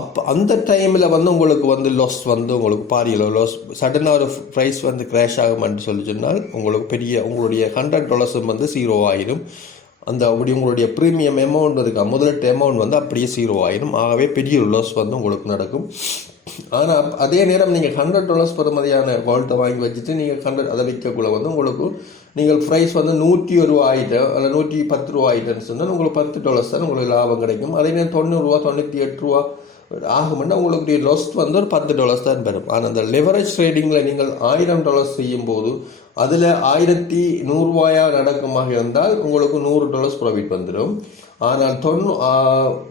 அப்போ அந்த டைமில் வந்து உங்களுக்கு வந்து லாஸ் வந்து உங்களுக்கு பாரிய லாஸ் சடனாக ஒரு ப்ரைஸ் வந்து கிராஷ் ஆகும்னு சொல்லி சொன்னால் உங்களுக்கு உங்களுடைய $100 வந்து 0 ஆயிடும். அப்படி உங்களுடைய ப்ரீமியம் அமௌண்ட் வந்து முதலீட்டு அமௌண்ட் வந்து அப்படியே 0 ஆயிடும். ஆகவே பெரிய ஒரு லாஸ் வந்து உங்களுக்கு நடக்கும். ஆனால் அதே நேரம் நீங்கள் $100 பெறுமதியான கோல்ட்டை வாங்கி வச்சுட்டு நீங்கள் அதை விற்கக்குள்ள வந்து உங்களுக்கு நீங்கள் ப்ரைஸ் வந்து $101 ஆகிட்டு அல்ல $110 ஆகிட்டுன்னு சொன்னால் உங்களுக்கு $10 தான் உங்களுக்கு லாபம் கிடைக்கும். அதே நேரம் $90 $98 ஆகும்னா உங்களுடைய லாஸ் வந்து ஒரு $10 தான் பெறும். ஆனால் அந்த லெவரேஜ் ட்ரேடிங்கில் நீங்கள் $1000 செய்யும்போது அதில் $1100 நடக்குமாக இருந்தால் உங்களுக்கு $100 ப்ராஃபிட் வந்துடும். ஆனால்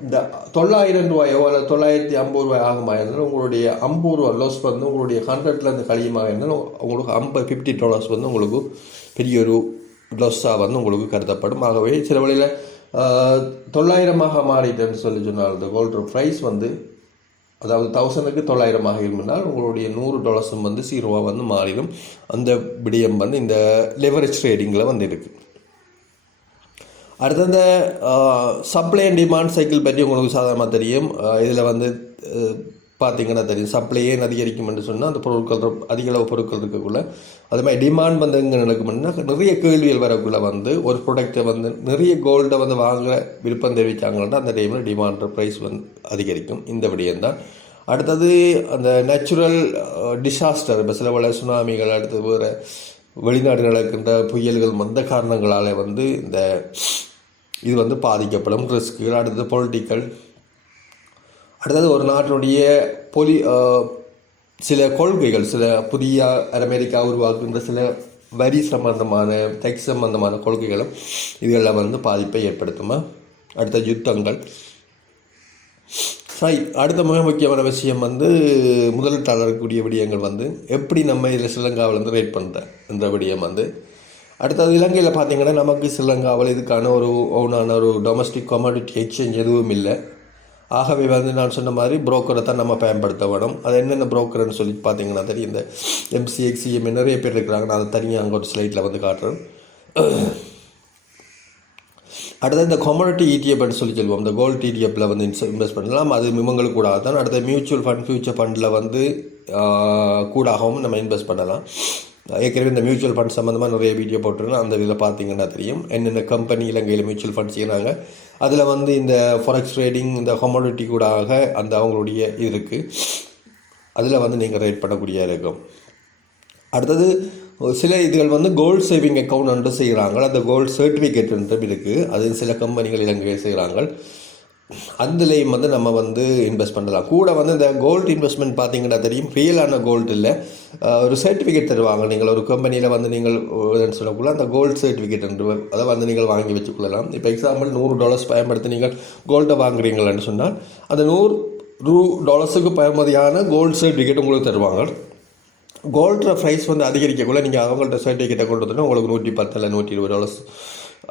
இந்த $900 அல்லது $950 ஆகுமா இருந்தாலும் உங்களுடைய $50 லாஸ் வந்து உங்களுடைய 100லேருந்து கழியுமாக இருந்தாலும் உங்களுக்கு $50 வந்து உங்களுக்கு பெரிய ஒரு லாஸாக வந்து உங்களுக்கு கருதப்படும். ஆகவே சில வழியில் 900 மாறிட்டேன்னு சொல்லி சொன்னால் இந்த கோல்டு ப்ரைஸ் வந்து அதாவது 1000க்கு 900 இருந்தால் உங்களுடைய $100 வந்து 0 வந்து மாறிடும். அந்த விடயம் வந்து இந்த லெவரேஜ் ட்ரேடிங்கில் வந்து இருக்குது. அடுத்த இந்த சப்ளை அண்ட் டிமாண்ட் சைக்கிள் பற்றி உங்களுக்கு சாதாரணமாக தெரியும். இதில் வந்து பார்த்தீங்கன்னா தெரியும் சப்ளையே அதிகரிக்கும் என்று சொன்னால் அந்த பொருட்கள் அதிக அளவு பொருட்கள் இருக்கக்குள்ள அது மாதிரி டிமாண்ட் வந்து எங்கே நடக்கும்னா நிறைய கேள்விகள் வரக்குள்ள வந்து ஒரு ப்ராடக்டை வந்து நிறைய கோல்டை வந்து வாங்குகிற விருப்பம் தெரிவித்தாங்கன்னா அந்த டைமில் டிமாண்ட் ப்ரைஸ் வந்து அதிகரிக்கும். இந்த விடயம்தான். அடுத்தது அந்த நேச்சுரல் டிசாஸ்டர், இப்போ சில பல சுனாமிகள், அடுத்து வேறு வெளிநாடுகள் இருக்கின்ற புயல்கள் வந்த காரணங்களால் வந்து இந்த இது வந்து பாதிக்கப்படும் ரிஸ்க்குகள். அடுத்தது பொலிட்டிக்கல், அடுத்தது ஒரு நாட்டினுடைய சில கொள்கைகள், சில புதிய அமெரிக்கா உருவாக்குகின்ற சில வரி சம்பந்தமான டெக்ஸ் சம்பந்தமான கொள்கைகளும் இதெல்லாம் வந்து பாதிப்பை ஏற்படுத்துமா. அடுத்த யுத்தங்கள். சரி, அடுத்த மிக முக்கியமான விஷயம் வந்து முதலீட்டாளருக்குரிய விடயங்கள் வந்து எப்படி நம்ம இதில் ஸ்ரீலங்காவில் வந்து ரேட் பண்ணுற என்ற விடயம் வந்து. அடுத்தது இலங்கையில் பார்த்திங்கன்னா நமக்கு ஸ்ரீலங்காவில் இதுக்கான ஒரு ஓனான ஒரு டொமஸ்டிக் கமாடிட்டி எக்ஸ்சேஞ்ச் எதுவும் இல்லை. ஆகவே வந்து நான் சொன்ன மாதிரி புரோக்கரை தான் நம்ம பயன்படுத்த வேணும். அது என்னென்ன புரோக்கர்னு சொல்லி பார்த்தீங்கன்னா தெரியும். இந்த MCX நிறைய பேர் இருக்கிறாங்க. நான் அதை தனியாக அங்கே ஒரு ஸ்லைட்டில் வந்து காட்டுறேன். அடுத்தது இந்த கமாடிட்டி ETF சொல்லி சொல்லுவோம். இந்த கோல்டு ETFல வந்து இன்வெஸ்ட் பண்ணலாம். அது இவங்களுக்கு கூட தான். அடுத்த மியூச்சுவல் ஃபண்ட், ஃபியூச்சர் ஃபண்டில் வந்து கூடாகவும் நம்ம இன்வெஸ்ட் பண்ணலாம். ஏற்கனவே இந்த மியூச்சுவல் ஃபண்ட் சம்மந்தமாக நிறைய வீடியோ போட்டுருக்கோம். அந்த இதில் பார்த்தீங்கன்னா தெரியும் என்னென்ன கம்பெனி இலங்கையில் மியூச்சுவல் ஃபண்ட் செய்கிறாங்க. அதில் வந்து இந்த ஃபாரெக்ஸ் ட்ரேடிங், இந்த கமாடிட்டி கூடாக அந்த அவங்களுடைய இது இருக்குது. அதில் வந்து நீங்கள் ரேட் பண்ணக்கூடிய இருக்கும். அடுத்தது சில இதுகள் வந்து கோல்டு சேவிங் அக்கௌண்ட் என்று செய்கிறாங்க. அந்த கோல்டு சர்டிஃபிகேட் என்று இருக்குது. அது சில கம்பெனிகள் இலங்கையில் செய்கிறாங்க. அதுலேயும் வந்து நம்ம வந்து இன்வெஸ்ட் பண்ணலாம். கூட வந்து இந்த கோல்டு இன்வெஸ்ட்மெண்ட் பார்த்தீங்கன்னா தெரியும், ரியலான கோல்டு இல்லை, ஒரு சர்டிஃபிகேட் தருவாங்க. நீங்கள் ஒரு கம்பெனியில் வந்து நீங்கள் சொல்லக்குள்ள அந்த கோல்டு சர்டிஃபிகேட் என்று அதை வந்து நீங்கள் வாங்கி வச்சுக்கொள்ளலாம். இப்போ எக்ஸாம்பிள் $100 பயன்படுத்தி நீங்கள் கோல்டை வாங்குறீங்களான்னு சொன்னால் அந்த $100 பெறுமதியான கோல்டு சர்டிஃபிகேட் உங்களுக்கு தருவாங்க. கோல்டு ப்ரைஸ் வந்து அதிகரிக்கக்குள்ள நீங்கள் அவங்கள்ட்ட சர்டிஃபிகேட்டை கொண்டு வந்துட்டு உங்களுக்கு $110 இல்லை $120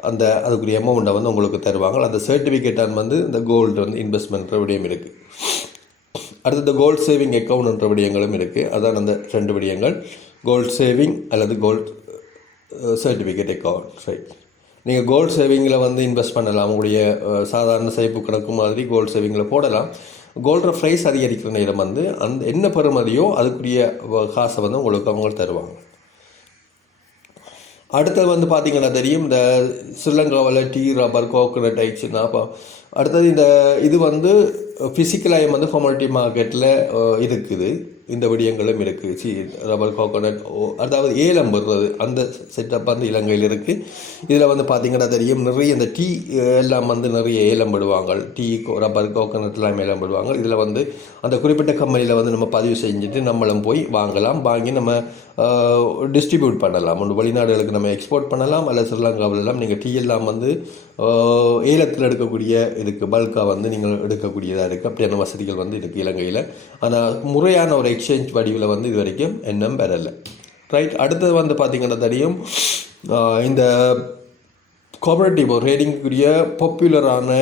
அந்த அதுக்குரிய அமௌண்ட்டை வந்து உங்களுக்கு தருவாங்க. அந்த சர்டிஃபிகேட்டான் வந்து இந்த கோல்டு வந்து இன்வெஸ்ட்மெண்ட்ற விடயம் இருக்குது. அடுத்து இந்த கோல்டு சேவிங் அக்கௌண்ட்ன்ற விடயங்களும் இருக்குது. அதான் அந்த 2 விடயங்கள், கோல்டு சேவிங் அல்லது கோல்டு சர்டிஃபிகேட் அக்கௌண்ட். ரைட், நீங்கள் கோல்டு சேவிங்கில் வந்து இன்வெஸ்ட் பண்ணலாம். உங்களுடைய சாதாரண சேமிப்பு கணக்கு மாதிரி கோல்டு சேவிங்கில் போடலாம். கோல்டு ப்ரைஸ் அதிகரிக்கிற நேரம் வந்து அந்த என்ன பெறுமதியோ அதுக்குரிய காசை வந்து உங்களுக்கு அவங்க தருவாங்க. அடுத்தது வந்து பார்த்திங்கன்னா தெரியும், இந்த ஸ்ரீலங்காவில் டீ, ரப்பர், கோகோனட் ஆயிடுச்சுன்னா அடுத்தது இந்த இது வந்து ஃபிசிக்கலாக வந்து கமாடிட்டி மார்க்கெட்டில் இருக்குது. இந்த விடயங்களும் இருக்குது. ரப்பர், கோகோனட், அதாவது ஏலம் பெறுறது அந்த செட்டப் வந்து இலங்கையில் இருக்குது. இதில் வந்து பார்த்திங்கன்னா தெரியும் நிறைய இந்த டீ எல்லாம் வந்து நிறைய ஏலம் படுவாங்க. டீ, ரப்பர், கோகோனட்லாம் ஏலம் படுவாங்க. இதில் வந்து அந்த குறிப்பிட்ட கம்பெனியில் வந்து நம்ம பதிவு செஞ்சுட்டு நம்மளும் போய் வாங்கலாம். வாங்கி நம்ம டிஸ்ட்ரிபியூட் பண்ணலாம். ஒன்று வெளிநாடுகளுக்கு நம்ம எக்ஸ்போர்ட் பண்ணலாம். அல்லது ஸ்ரீலங்காவிலெல்லாம் நீங்கள் டீ எல்லாம் வந்து ஏலத்தில் எடுக்கக்கூடிய இதுக்கு பல்காக வந்து நீங்கள் எடுக்கக்கூடியதாக இருக்குது. அப்படியான வசதிகள் வந்து இருக்குது இலங்கையில். ஆனால் முறையான ஒரு எக்ஸ்சேஞ்ச் வடிவில் வந்து இது வரைக்கும் எண்ணம் பெறலை. ரைட், அடுத்தது வந்து பார்த்திங்கன்னா தெரியும் இந்த கோஆபரேட்டிவ் ரேட்டிங்குரிய பாப்புலரான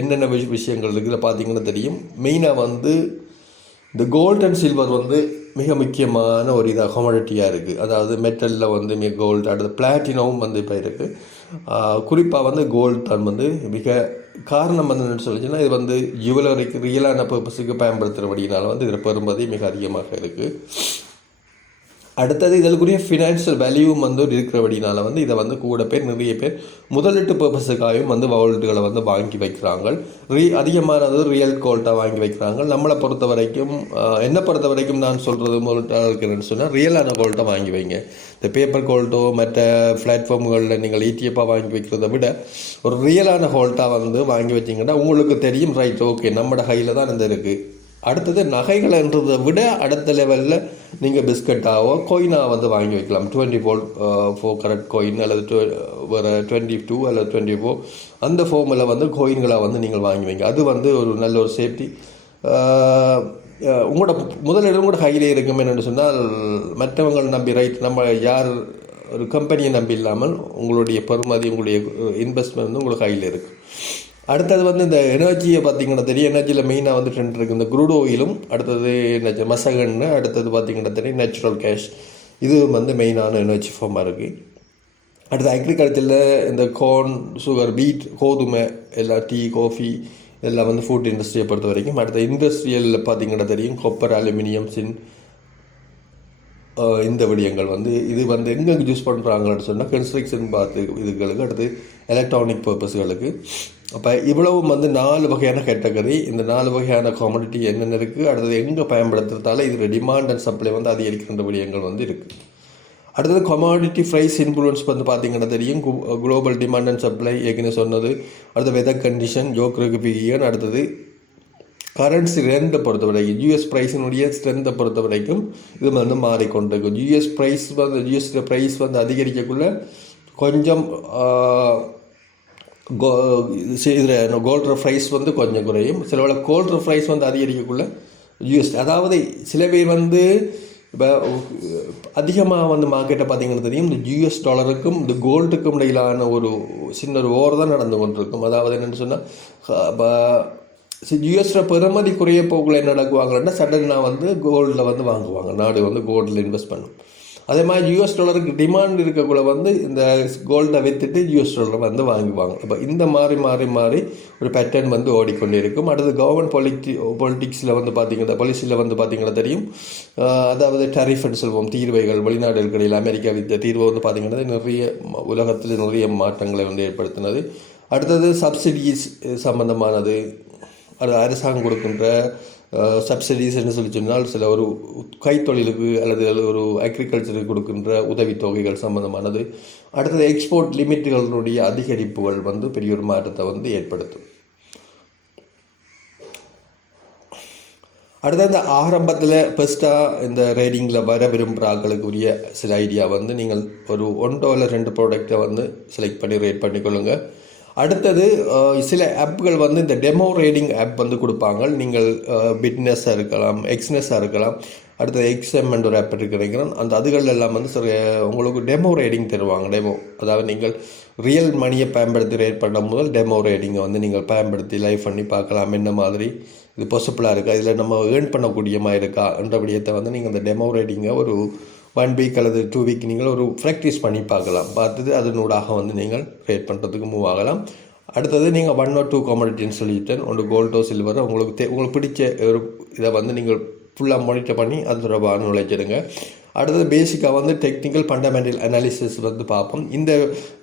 என்னென்ன விஷயங்கள் இருக்குது. இதில் பார்த்திங்கன்னா தெரியும் மெயினாக வந்து இந்த கோல்டு அண்ட் சில்வர் வந்து மிக முக்கியமான ஒரு இதாக கமாடிட்டியாக இருக்குது. அதாவது மெட்டலில் வந்து மிக கோல்டு, அடுத்து பிளாட்டினமும் வந்து இப்போ இருக்குது. குறிப்பாக வந்து கோல்டு தான் வந்து மிக காரணம் வந்து என்ன சொல்லிச்சுன்னா இது வந்து ஜுவலரிக்கு ரியலான பர்பஸுக்கு பயன்படுத்துகிறபடினால வந்து இதில் பெறுமதி மிக அதிகமாக இருக்குது. அடுத்தது இதற்குரிய ஃபினான்ஷியல் வேல்யூவும் வந்து இருக்கிறபடினால வந்து இதை வந்து கூட பேர் நிறைய பேர் முதலீட்டு பர்பஸுக்காகவும் வந்து கோல்டுகளை வந்து வாங்கி வைக்கிறாங்க. அதிகமானது ரியல் கோல்ட்டாக வாங்கி வைக்கிறாங்க. நம்மளை பொறுத்த வரைக்கும் என்னை பொறுத்த வரைக்கும் நான் சொல்கிறது முதலீட்டாளர்களுக்கு சொன்னால் ரியலான கோல்ட்டை வாங்கி வைங்க. இந்த பேப்பர் கோல்ட்டோ மற்ற பிளாட்ஃபார்ம்களில் நீங்கள் ETF வாங்கி வைக்கிறத விட ஒரு ரியலான கோல்ட்டாக வந்து வாங்கி வச்சிங்கன்னா உங்களுக்கு தெரியும், ரைட், ஓகே, நம்மளோட கையில் தான் இந்த இருக்குது. அடுத்தது நகைகள்ன்றதை விட அடுத்த லெவலில் நீங்கள் பிஸ்கட்டாவோ கோயினாக வந்து வாங்கி வைக்கலாம். 24 கரெக்ட் கோயின் அல்லது வேறு 22 அல்லது 24 அந்த ஃபார்மில் வந்து கோயின்களாக வந்து நீங்கள் வாங்கி வைங்க. அது வந்து ஒரு நல்ல ஒரு சேஃப்டி. உங்களோட முதலிடம் கூட கையில் இருக்குமே என்று சொன்னால் மற்றவங்களை நம்பி, ரைட், நம்ம யார் ஒரு கம்பெனியை நம்பி இல்லாமல் உங்களுடைய பெறுமதி, உங்களுடைய இன்வெஸ்ட்மெண்ட் வந்து உங்களுக்கு கையில் இருக்குது. அடுத்தது வந்து இந்த எனர்ஜியை பார்த்திங்கன்னா தெரியும். எனர்ஜியில் மெயினாக வந்து ட்ரெண்ட் இருக்குது. இந்த குரூட் ஆயிலும், அடுத்தது மசகன்னு, அடுத்தது பார்த்திங்கன்னா தெரியும் நேச்சுரல் கேஷ். இது வந்து மெயினான எனர்ஜி ஃபார்மாக இருக்குது. அடுத்து அக்ரிகல்ச்சரில் இந்த கார்ன், சுகர், பீட், கோதுமை, எல்லாம் டீ, காஃபி, இதெல்லாம் வந்து ஃபுட் இண்டஸ்ட்ரியை பொறுத்த வரைக்கும். அடுத்த இண்டஸ்ட்ரியலில் பார்த்தீங்கன்னா தெரியும் கொப்பர், அலுமினியம், சின் இந்த விடயங்கள் வந்து இது வந்து எங்கெங்கே யூஸ் பண்ணுறாங்கன்னு சொன்னால் கன்ஸ்ட்ரக்ஷன் இதுகளுக்கு, அடுத்து எலக்ட்ரானிக் பர்பஸ்களுக்கு. அப்போ இவ்வளவும் வந்து 4 வகையான கேட்டகரி. இந்த 4 வகையான காமடிட்டி என்னென்ன இருக்குது, அடுத்தது எங்கே பயன்படுத்துறதால இது டிமாண்ட் அண்ட் சப்ளை வந்து அதிகரிக்கின்ற விடயங்கள் வந்து இருக்குது. அடுத்தது கமாடிட்டி ப்ரைஸ் இன்ஃப்ளூயன்ஸ் வந்து பார்த்தீங்கன்னா தெரியும் குளோபல் டிமாண்ட் அண்ட் சப்ளை ஏற்கனவே சொன்னது. அடுத்த வெதர் கண்டிஷன், ஜியோகிராஃபிகன், அடுத்தது கரன்சி ஸ்ட்ரென்த்தை பொறுத்த வரைக்கும் யூஎஸ் ப்ரைஸினுடைய ஸ்ட்ரென்த்தை பொறுத்த வரைக்கும் இது வந்து மாறிக்கொண்டிருக்கும். யூஎஸ் ப்ரைஸ் வந்து அதிகரிக்கக்குள்ள கொஞ்சம் இதில் கோல்டு ப்ரைஸ் வந்து கொஞ்சம் குறையும். சில வேளை கோல்டு ப்ரைஸ் வந்து அதிகரிக்கக்குள்ள அதாவது சில பேர் வந்து இப்போ அதிகமாக வந்து மார்க்கெட்டை பார்த்தீங்கன்னா தெரியும் இந்த யூஎஸ் டாலருக்கும் இந்த கோல்டுக்கும் இடையிலான ஒரு சின்ன ஒரு ஓர் தான் நடந்து கொண்டிருக்கும். அதாவது என்னென்னு சொன்னால் இப்போ யூஎஸில் பெறுமதி குறைய போக்குள்ள என்ன நடக்குவாங்கன்னா சடனாக வந்து கோல்டில் வந்து வாங்குவாங்க, நாடு வந்து கோல்டில் இன்வெஸ்ட் பண்ணும். அதே மாதிரி யூஎஸ் டாலருக்கு டிமாண்ட் இருக்கக்குள்ள வந்து இந்த கோல்டை விற்றுட்டு யூஎஸ் டாலரை வந்து வாங்குவாங்க. அப்போ இந்த மாறி ஒரு பேட்டர்ன் வந்து ஓடிக்கொண்டே இருக்கும். அடுத்து கவர்மெண்ட் பொலிட்டிக்ஸில் வந்து பார்த்திங்கன்னா பாலிசியில் வந்து பார்த்திங்கன்னா தெரியும் அதாவது டரிஃப்னு சொல்லுவோம், தீர்வைகள் வெளிநாடுகளுக்கு இடையில் அமெரிக்கா வித்த தீர்வை வந்து பார்த்திங்கன்னா நிறைய உலகத்தில் நிறைய மாற்றங்களை வந்து ஏற்படுத்தினது. அடுத்தது சப்சிடிஸ் சம்பந்தமானது, அது அரசாங்கம் கொடுக்கின்ற சப்சிடிஸ்ன்னு சொல்லி சொன்னால் சில ஒரு கைத்தொழிலுக்கு அல்லது ஒரு அக்ரிகல்ச்சருக்கு கொடுக்கின்ற உதவித்தொகைகள் சம்பந்தமானது. அடுத்தது எக்ஸ்போர்ட் லிமிட்டுகளுடைய அதிகரிப்புகள் வந்து பெரிய ஒரு மாற்றத்தை வந்து ஏற்படுத்தும். அடுத்த இந்த ஆரம்பத்தில் ஃபஸ்ட்டாக இந்த ரேடிங்கில் வர விரும்புகிற ஆட்களுக்கு உரிய சில ஐடியா வந்து நீங்கள் ஒரு $1 2 ப்ராடக்டை வந்து செலக்ட் பண்ணி ரேட் பண்ணிக்கொள்ளுங்கள். அடுத்தது சில ஆப்புகள் வந்து இந்த டெமோ ரேடிங் ஆப் வந்து கொடுப்பாங்க. நீங்கள் பிட்னஸாக இருக்கலாம், எக்ஸ்னஸாக இருக்கலாம், அடுத்தது எக்ஸ்எம்எண்ட் ஒரு ஆப் இருக்கிறேன். அந்த அதுகள் எல்லாம் வந்து சரி உங்களுக்கு டெமோ ரேடிங் தருவாங்க. டெமோ அதாவது நீங்கள் ரியல் மணியை பயன்படுத்தி ரேட் பண்ண முதல் டெமோ ரேடிங்கை வந்து நீங்கள் பயன்படுத்தி லைவ் பண்ணி பார்க்கலாம் என்ன மாதிரி இது பாசிபிளாக இருக்கா, இதில் நம்ம ஏர்ன் பண்ணக்கூடிய மாதிரி இருக்கா என்ற விடயத்தை வந்து நீங்கள் அந்த டெமோ ரேடிங்கை ஒரு 1 வீக் அல்லது 2 வீக் நீங்கள் ஒரு ப்ராக்டிஸ் பண்ணி பார்க்கலாம். பார்த்துட்டு அதனூடாக வந்து நீங்கள் ரேட் பண்ணுறதுக்கு மூவ் ஆகலாம். அடுத்தது நீங்கள் 1 or 2 காமடிட்டின்னு சொல்லிட்டேன், ஒன்று கோல்டோ சில்வரோ உங்களுக்கு பிடிச்ச ஒரு இதை வந்து நீங்கள் ஃபுல்லாக மானிட்டர் பண்ணி அது தொடர்பாக நுழைச்சிடுங்க. அடுத்தது பேசிக்காக வந்து டெக்னிக்கல் ஃபண்டமெண்டல் அனாலிசிஸ் வந்து பார்ப்போம். இந்த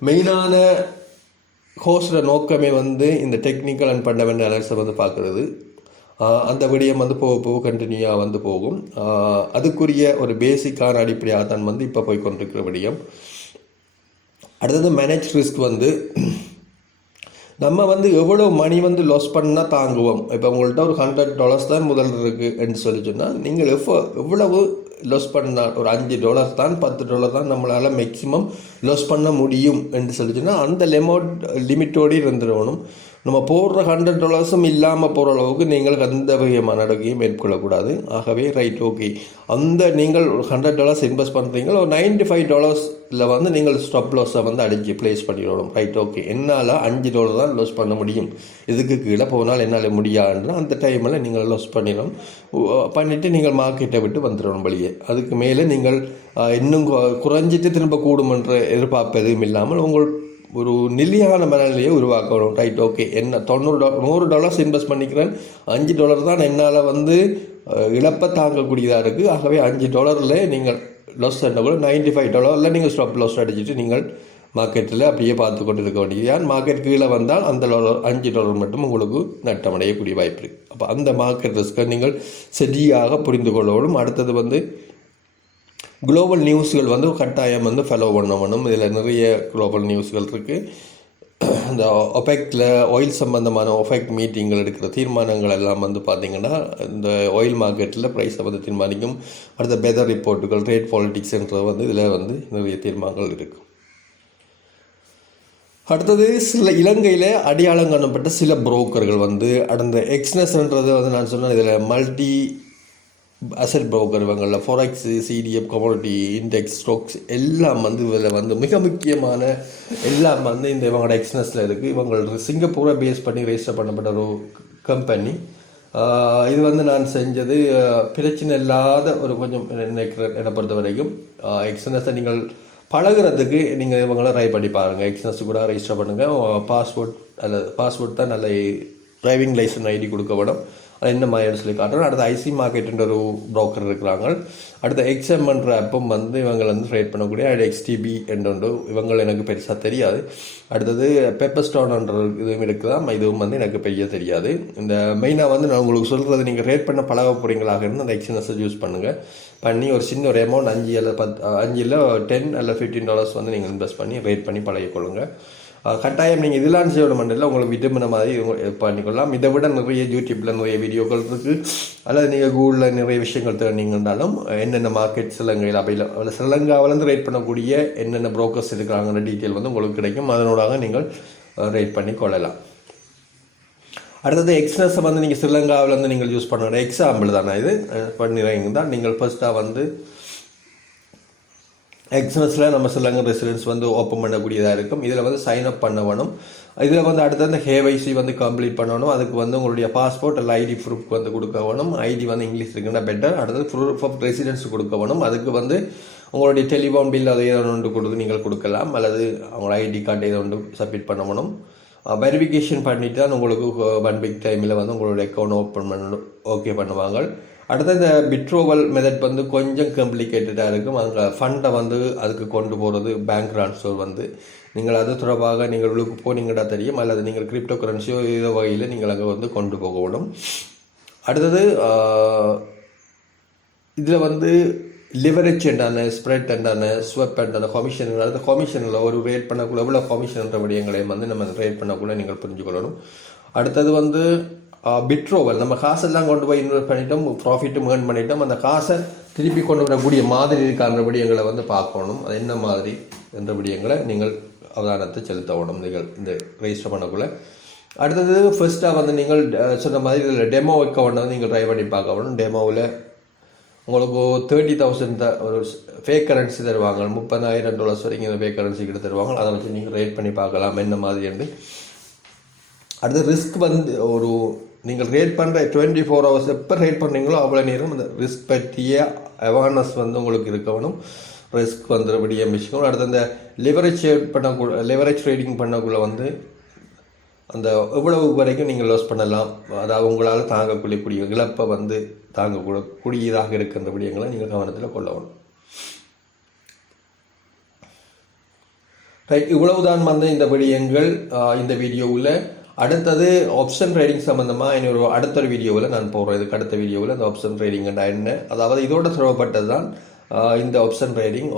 மெயினான கோர்ஸோட நோக்கமே வந்து இந்த டெக்னிக்கல் அண்ட் ஃபண்டமெண்டல் அனாலிசிஸ் வந்து பார்க்குறது. அந்த விடயம் வந்து போக கண்டினியூவாக வந்து போகும். அதுக்குரிய ஒரு பேசிக்கான அடிப்படையாக தான் வந்து இப்போ போய் கொண்டிருக்கிற விடயம். அடுத்தது மேனேஜ் ரிஸ்க் வந்து நம்ம வந்து எவ்வளோ மணி வந்து லாஸ் பண்ணால் தாங்குவோம். இப்போ உங்கள்கிட்ட ஒரு $100 தான் முதல் இருக்குன்னு சொல்லி சொன்னால் நீங்கள் எவ்வளவு லாஸ் பண்ணால் ஒரு $5 தான் $10 தான் நம்மளால் மேக்ஸிமம் லாஸ் பண்ண முடியும் என்று சொல்லி சொன்னால் அந்த லிமிட்டோடு இருந்துடணும். நம்ம போடுற $100 இல்லாமல் போகிற அளவுக்கு நீங்கள் அந்த வகையான நடவடிக்கையும் மேற்கொள்ளக்கூடாது. ஆகவே ரைட் ஓகே, அந்த நீங்கள் $100 இன்வெஸ்ட் பண்ணுறீங்க, ஒரு $95 வந்து நீங்கள் ஸ்டாப் லாஸை வந்து அடிச்சு ப்ளேஸ் பண்ணிடணும். ரைட் ஓகே, என்னால் $5 தான் லாஸ் பண்ண முடியும், இதுக்கு கீழே போனால் என்னால் முடியாதுன்னா அந்த டைமில் நீங்கள் லாஸ் பண்ணிவிட்டு நீங்கள் மார்க்கெட்டை விட்டு வந்துடணும் வெளியே. அதுக்கு மேலே நீங்கள் இன்னும் குறைஞ்சிட்டு திரும்ப கூடுமென்ற எதிர்பார்ப்பு எதுவும் இல்லாமல் உங்கள் ஒரு நிலையான மனநிலையை உருவாக்கணும். ரைட் ஓகே, என்ன $100 இன்வெஸ்ட் பண்ணிக்கிறேன், $5 தான் என்னால் வந்து இழப்பை தாங்கக்கூடியதாக இருக்குது. ஆகவே $5 நீங்கள் லாஸ் பண்ண கூட $95 நீங்கள் ஸ்டாப் லாஸ் அடிச்சுட்டு நீங்கள் மார்க்கெட்டில் அப்படியே பார்த்து கொண்டு இருக்க வேண்டியது. ஏன் மார்க்கெட் கீழே வந்தால் அந்த $5 மட்டும் உங்களுக்கு நட்டமடையக்கூடிய வாய்ப்பு இருக்குது. அப்போ அந்த மார்க்கெட் ரிஸ்க்கை நீங்கள் சரியாக புரிந்து கொள்ளணும். அடுத்தது வந்து குளோபல் நியூஸ்கள் வந்து கட்டாயம் வந்து ஃபாலோ பண்ணணும். இதில் நிறைய குளோபல் நியூஸ்கள் இருக்குது. இந்த ஒபெக்கில் ஆயில் சம்பந்தமான ஒபெக் மீட்டிங்கள் எடுக்கிற தீர்மானங்கள் எல்லாம் வந்து பார்த்திங்கன்னா இந்த ஆயில் மார்க்கெட்டில் ப்ரைஸை வந்து தீர்மானிக்கும். அடுத்த வெதர் ரிப்போர்ட்டுகள், ரேட் பாலிட்டிக்ஸ்ன்றது வந்து இதில் வந்து நிறைய தீர்மானங்கள் இருக்குது. அடுத்தது சில இலங்கையில் அடையாளம் காணப்பட்ட சில புரோக்கர்கள் வந்து அந்த எக்ஸ்னஸ்ன்றது வந்து நான் சொன்னேன், இதில் மல்டி அசட் புரோக்கர் இவங்களில் ஃபாரெக்ஸ், சிடிஎஃப், கமோடிட்டி, இண்டெக்ஸ், ஸ்டாக்ஸ் எல்லாம் வந்து இதில் வந்து மிக முக்கியமான எல்லாம் வந்து இந்த இவங்களோட எக்ஸ்னஸில் இருக்குது. இவங்களோட சிங்கப்பூரை பேஸ் பண்ணி ரெஜிஸ்டர் பண்ணப்பட்ட ஒரு கம்பெனி. இது வந்து நான் செஞ்சது பிரச்சனை இல்லாத ஒரு கொஞ்சம் நினைக்கிறேன். என்னை பொறுத்த வரைக்கும் எக்ஸ்னஸை நீங்கள் பழகிறதுக்கு நீங்கள் இவங்கள ட்ரை பண்ணி பாருங்கள். எக்ஸ்னஸ் கூட ரெஜிஸ்டர் பண்ணுங்கள். பாஸ்போர்ட் தான் நல்ல டிரைவிங் லைசன்ஸ் ஐடி கொடுக்க வேணும். அது என்ன மாதிரி சொல்லி காட்டுறோம். அடுத்து ஐசி மார்க்கெட்டுன்ற ஒரு ப்ரோக்கர் இருக்கிறாங்க. அடுத்து எக்ஸ்எம்ன்ற ஆப்பும் வந்து இவங்க வந்து ட்ரேட் பண்ணக்கூடிய எக்ஸ்டிபி என்று இவங்க எனக்கு பெருசாக தெரியாது. அடுத்தது பெப்பர் ஸ்டோன்ன்ற இதுவும் இருக்குதான், இதுவும் வந்து எனக்கு பெரிய தெரியாது. இந்த மெயினாக வந்து நான் உங்களுக்கு சொல்கிறது, நீங்கள் ரேட் பண்ண பழக போகிறீங்களாக இருந்து அந்த எக்ஸ்என்எஸை யூஸ் பண்ணுங்கள். பண்ணி ஒரு சின்ன ஒரு அமௌண்ட் 5 இல்லை 10 இல்லை $15 வந்து நீங்கள் இன்வெஸ்ட் பண்ணி ரேட் பண்ணி பழகிக்கொள்ளுங்கள். கட்டாயம் நீங்கள் இதெல்லாம் செய்ய மண்டல உங்களுக்கு விரும்பின மாதிரி பண்ணிக்கொள்ளலாம். இதை விட நிறைய யூடியூப்பில் நிறைய வீடியோக்கள் இருக்குது. அல்லது நீங்கள் கூகுளில் நிறைய விஷயங்கள் தெரிஞ்சிங்கன்னாலும் என்னென்ன மார்க்கெட் ஸ்ரீலங்கையில் அவையில் ஸ்ரீலங்காவிலேருந்து ரேட் பண்ணக்கூடிய என்னென்ன ப்ரோக்கர்ஸ் இருக்கிறாங்கன்ற டீட்டெயில் வந்து உங்களுக்கு கிடைக்கும். அதனோடாக நீங்கள் ரேட் பண்ணி கொள்ளலாம். அடுத்தது எக்ஸ்என்எஸை வந்து நீங்கள் ஸ்ரீலங்காவிலேருந்து நீங்கள் யூஸ் பண்ணணும். எக்ஸாம்பிள் தானே இது பண்ணிடுறீங்க தான். நீங்கள் ஃபர்ஸ்ட்டாக வந்து எக்ஸ்என்எஸில் நம்ம ஸ்ரீலங்கன் ரெசிடென்ஸ் வந்து ஓப்பன் பண்ணக்கூடியதாக இருக்கும். இதில் வந்து சைன் அப் பண்ண வேணும். இதில் வந்து அடுத்தது கேஒய்சி வந்து கம்ப்ளீட் பண்ணணும். அதுக்கு வந்து உங்களுடைய பாஸ்போர்ட் இல்லை ஐடி ப்ரூஃப் வந்து கொடுக்க வேணும். ஐடி வந்து இங்கிலீஷ் இருக்குன்னா பெட்டர். அடுத்தது ப்ரூஃப் ஆஃப் ரெசிடென்ஸ் கொடுக்க வேணும். அதுக்கு வந்து உங்களுடைய டெலிஃபோன் பில் அதை ஏதோ ஒன்று கொடுத்து நீங்கள் கொடுக்கலாம். அல்லது அவங்களோட ஐடி கார்டு ஏதோ ஒன்று சப்மிட் பண்ண வேணும். வெரிஃபிகேஷன் பண்ணிட்டு தான் உங்களுக்கு 1 வீக் டைமில் வந்து உங்களுடைய அக்கௌண்ட் ஓப்பன் பண்ணணும், ஓகே பண்ணுவாங்க. அடுத்த இந்த விட்ரோவல் மெத்தட் வந்து கொஞ்சம் காம்ப்ளிகேட்டடாக இருக்கும். அங்கே ஃபண்டை வந்து அதுக்கு கொண்டு போகிறது பேங்க் ட்ரான்ஸ்ஃபர் வந்து நீங்கள் அது தொடர்பாக நீங்கள் உள்ளுக்கு போனீங்கடா தெரியும். அல்லது நீங்கள் கிரிப்டோ கரன்சியோ ஏதோ வகையில் நீங்கள் அங்கே வந்து கொண்டு போகணும். அடுத்தது இதில் வந்து லிவரேஜ் என்னான, ஸ்ப்ரெட் என்னான, ஸ்வெப் என்னான, கமிஷன், அடுத்த கமிஷனில் ஒரு ரேட் பண்ணக்குள்ள எவ்வளோ கமிஷன்ற விடயங்களையும் வந்து நம்ம ரேட் பண்ணக்குள்ள நீங்கள் புரிஞ்சுக்கொள்ளணும். அடுத்தது வந்து விட்ரோவல், நம்ம காசெல்லாம் கொண்டு போய் இன்வெஸ்ட் பண்ணிட்டோம், ப்ராஃபிட்டும் ஏர்ன் பண்ணிட்டோம், அந்த காசை திருப்பி கொண்டு வரக்கூடிய மாதிரி இருக்கான்ற விடயங்களை வந்து பார்க்கணும். அது என்ன மாதிரி என்ற விடயங்களை நீங்கள் அவதானத்தை செலுத்தணும் நீங்கள் இந்த ரெஜிஸ்டர் பண்ணக்குள்ள. அடுத்தது ஃபர்ஸ்ட்டாக வந்து நீங்கள் சொன்ன மாதிரி இதில் டெமோ அக்கௌண்ட்டை வந்து நீங்கள் ட்ரை பண்ணி பார்க்கணும். டெமோவில் உங்களுக்கு 30,000 ஒரு ஃபேக் கரன்சி தருவாங்க. $30,000 வரைக்கும் இந்த ஃபேக் கரன்சி கிட்ட தருவாங்க. அதை வச்சு நீங்கள் ரேட் பண்ணி பார்க்கலாம் என்ன மாதிரி என்று. அடுத்த ரிஸ்க் வந்து ஒரு நீங்கள் ரேட் பண்ணுற 24 hours எப்போ ரேட் பண்ணுறீங்களோ அவ்வளோ நேரம் அந்த ரிஸ்க் பற்றிய அவேர்னஸ் வந்து உங்களுக்கு இருக்கணும். ரிஸ்க் வந்துடும்படியே மிச்சிக்கணும். அடுத்து அந்த லிவரேஜ் ட்ரேடிங் பண்ணக்குள்ள வந்து அந்த எவ்வளவு வரைக்கும் நீங்கள் லாஸ் பண்ணலாம், அதாவது உங்களால் தாங்கக்கூடிய இழப்பை வந்து தாங்கக்கூடியதாக இருக்கின்ற விடயங்களை நீங்கள் கவனத்தில் கொள்ளணும். ரைட், இவ்வளவுதான் வந்து இந்த விடயங்கள் இந்த வீடியோவில். அடுத்தது ஆப்ஷன் ட்ரேடிங் சம்மந்தமாக இன்னொரு அடுத்த வீடியோவில் நான் போடுறேன். இதுக்கு அடுத்த வீடியோவில் இந்த ஆப்ஷன் ட்ரேடிங்னா என்ன, அதாவது இதோட தொடர்பட்டது தான் இந்த ஆப்ஷன் ட்ரேடிங்.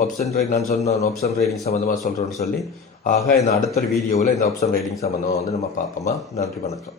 நான் சொன்ன ஆப்ஷன் ட்ரேடிங் சம்மந்தமாக சொல்கிறேன்னு சொல்லி, ஆக இந்த அடுத்த வீடியோவில் இந்த ஆப்ஷன் ட்ரேடிங் சம்மந்தமாக வந்து நம்ம பார்ப்போமா. நன்றி, வணக்கம்.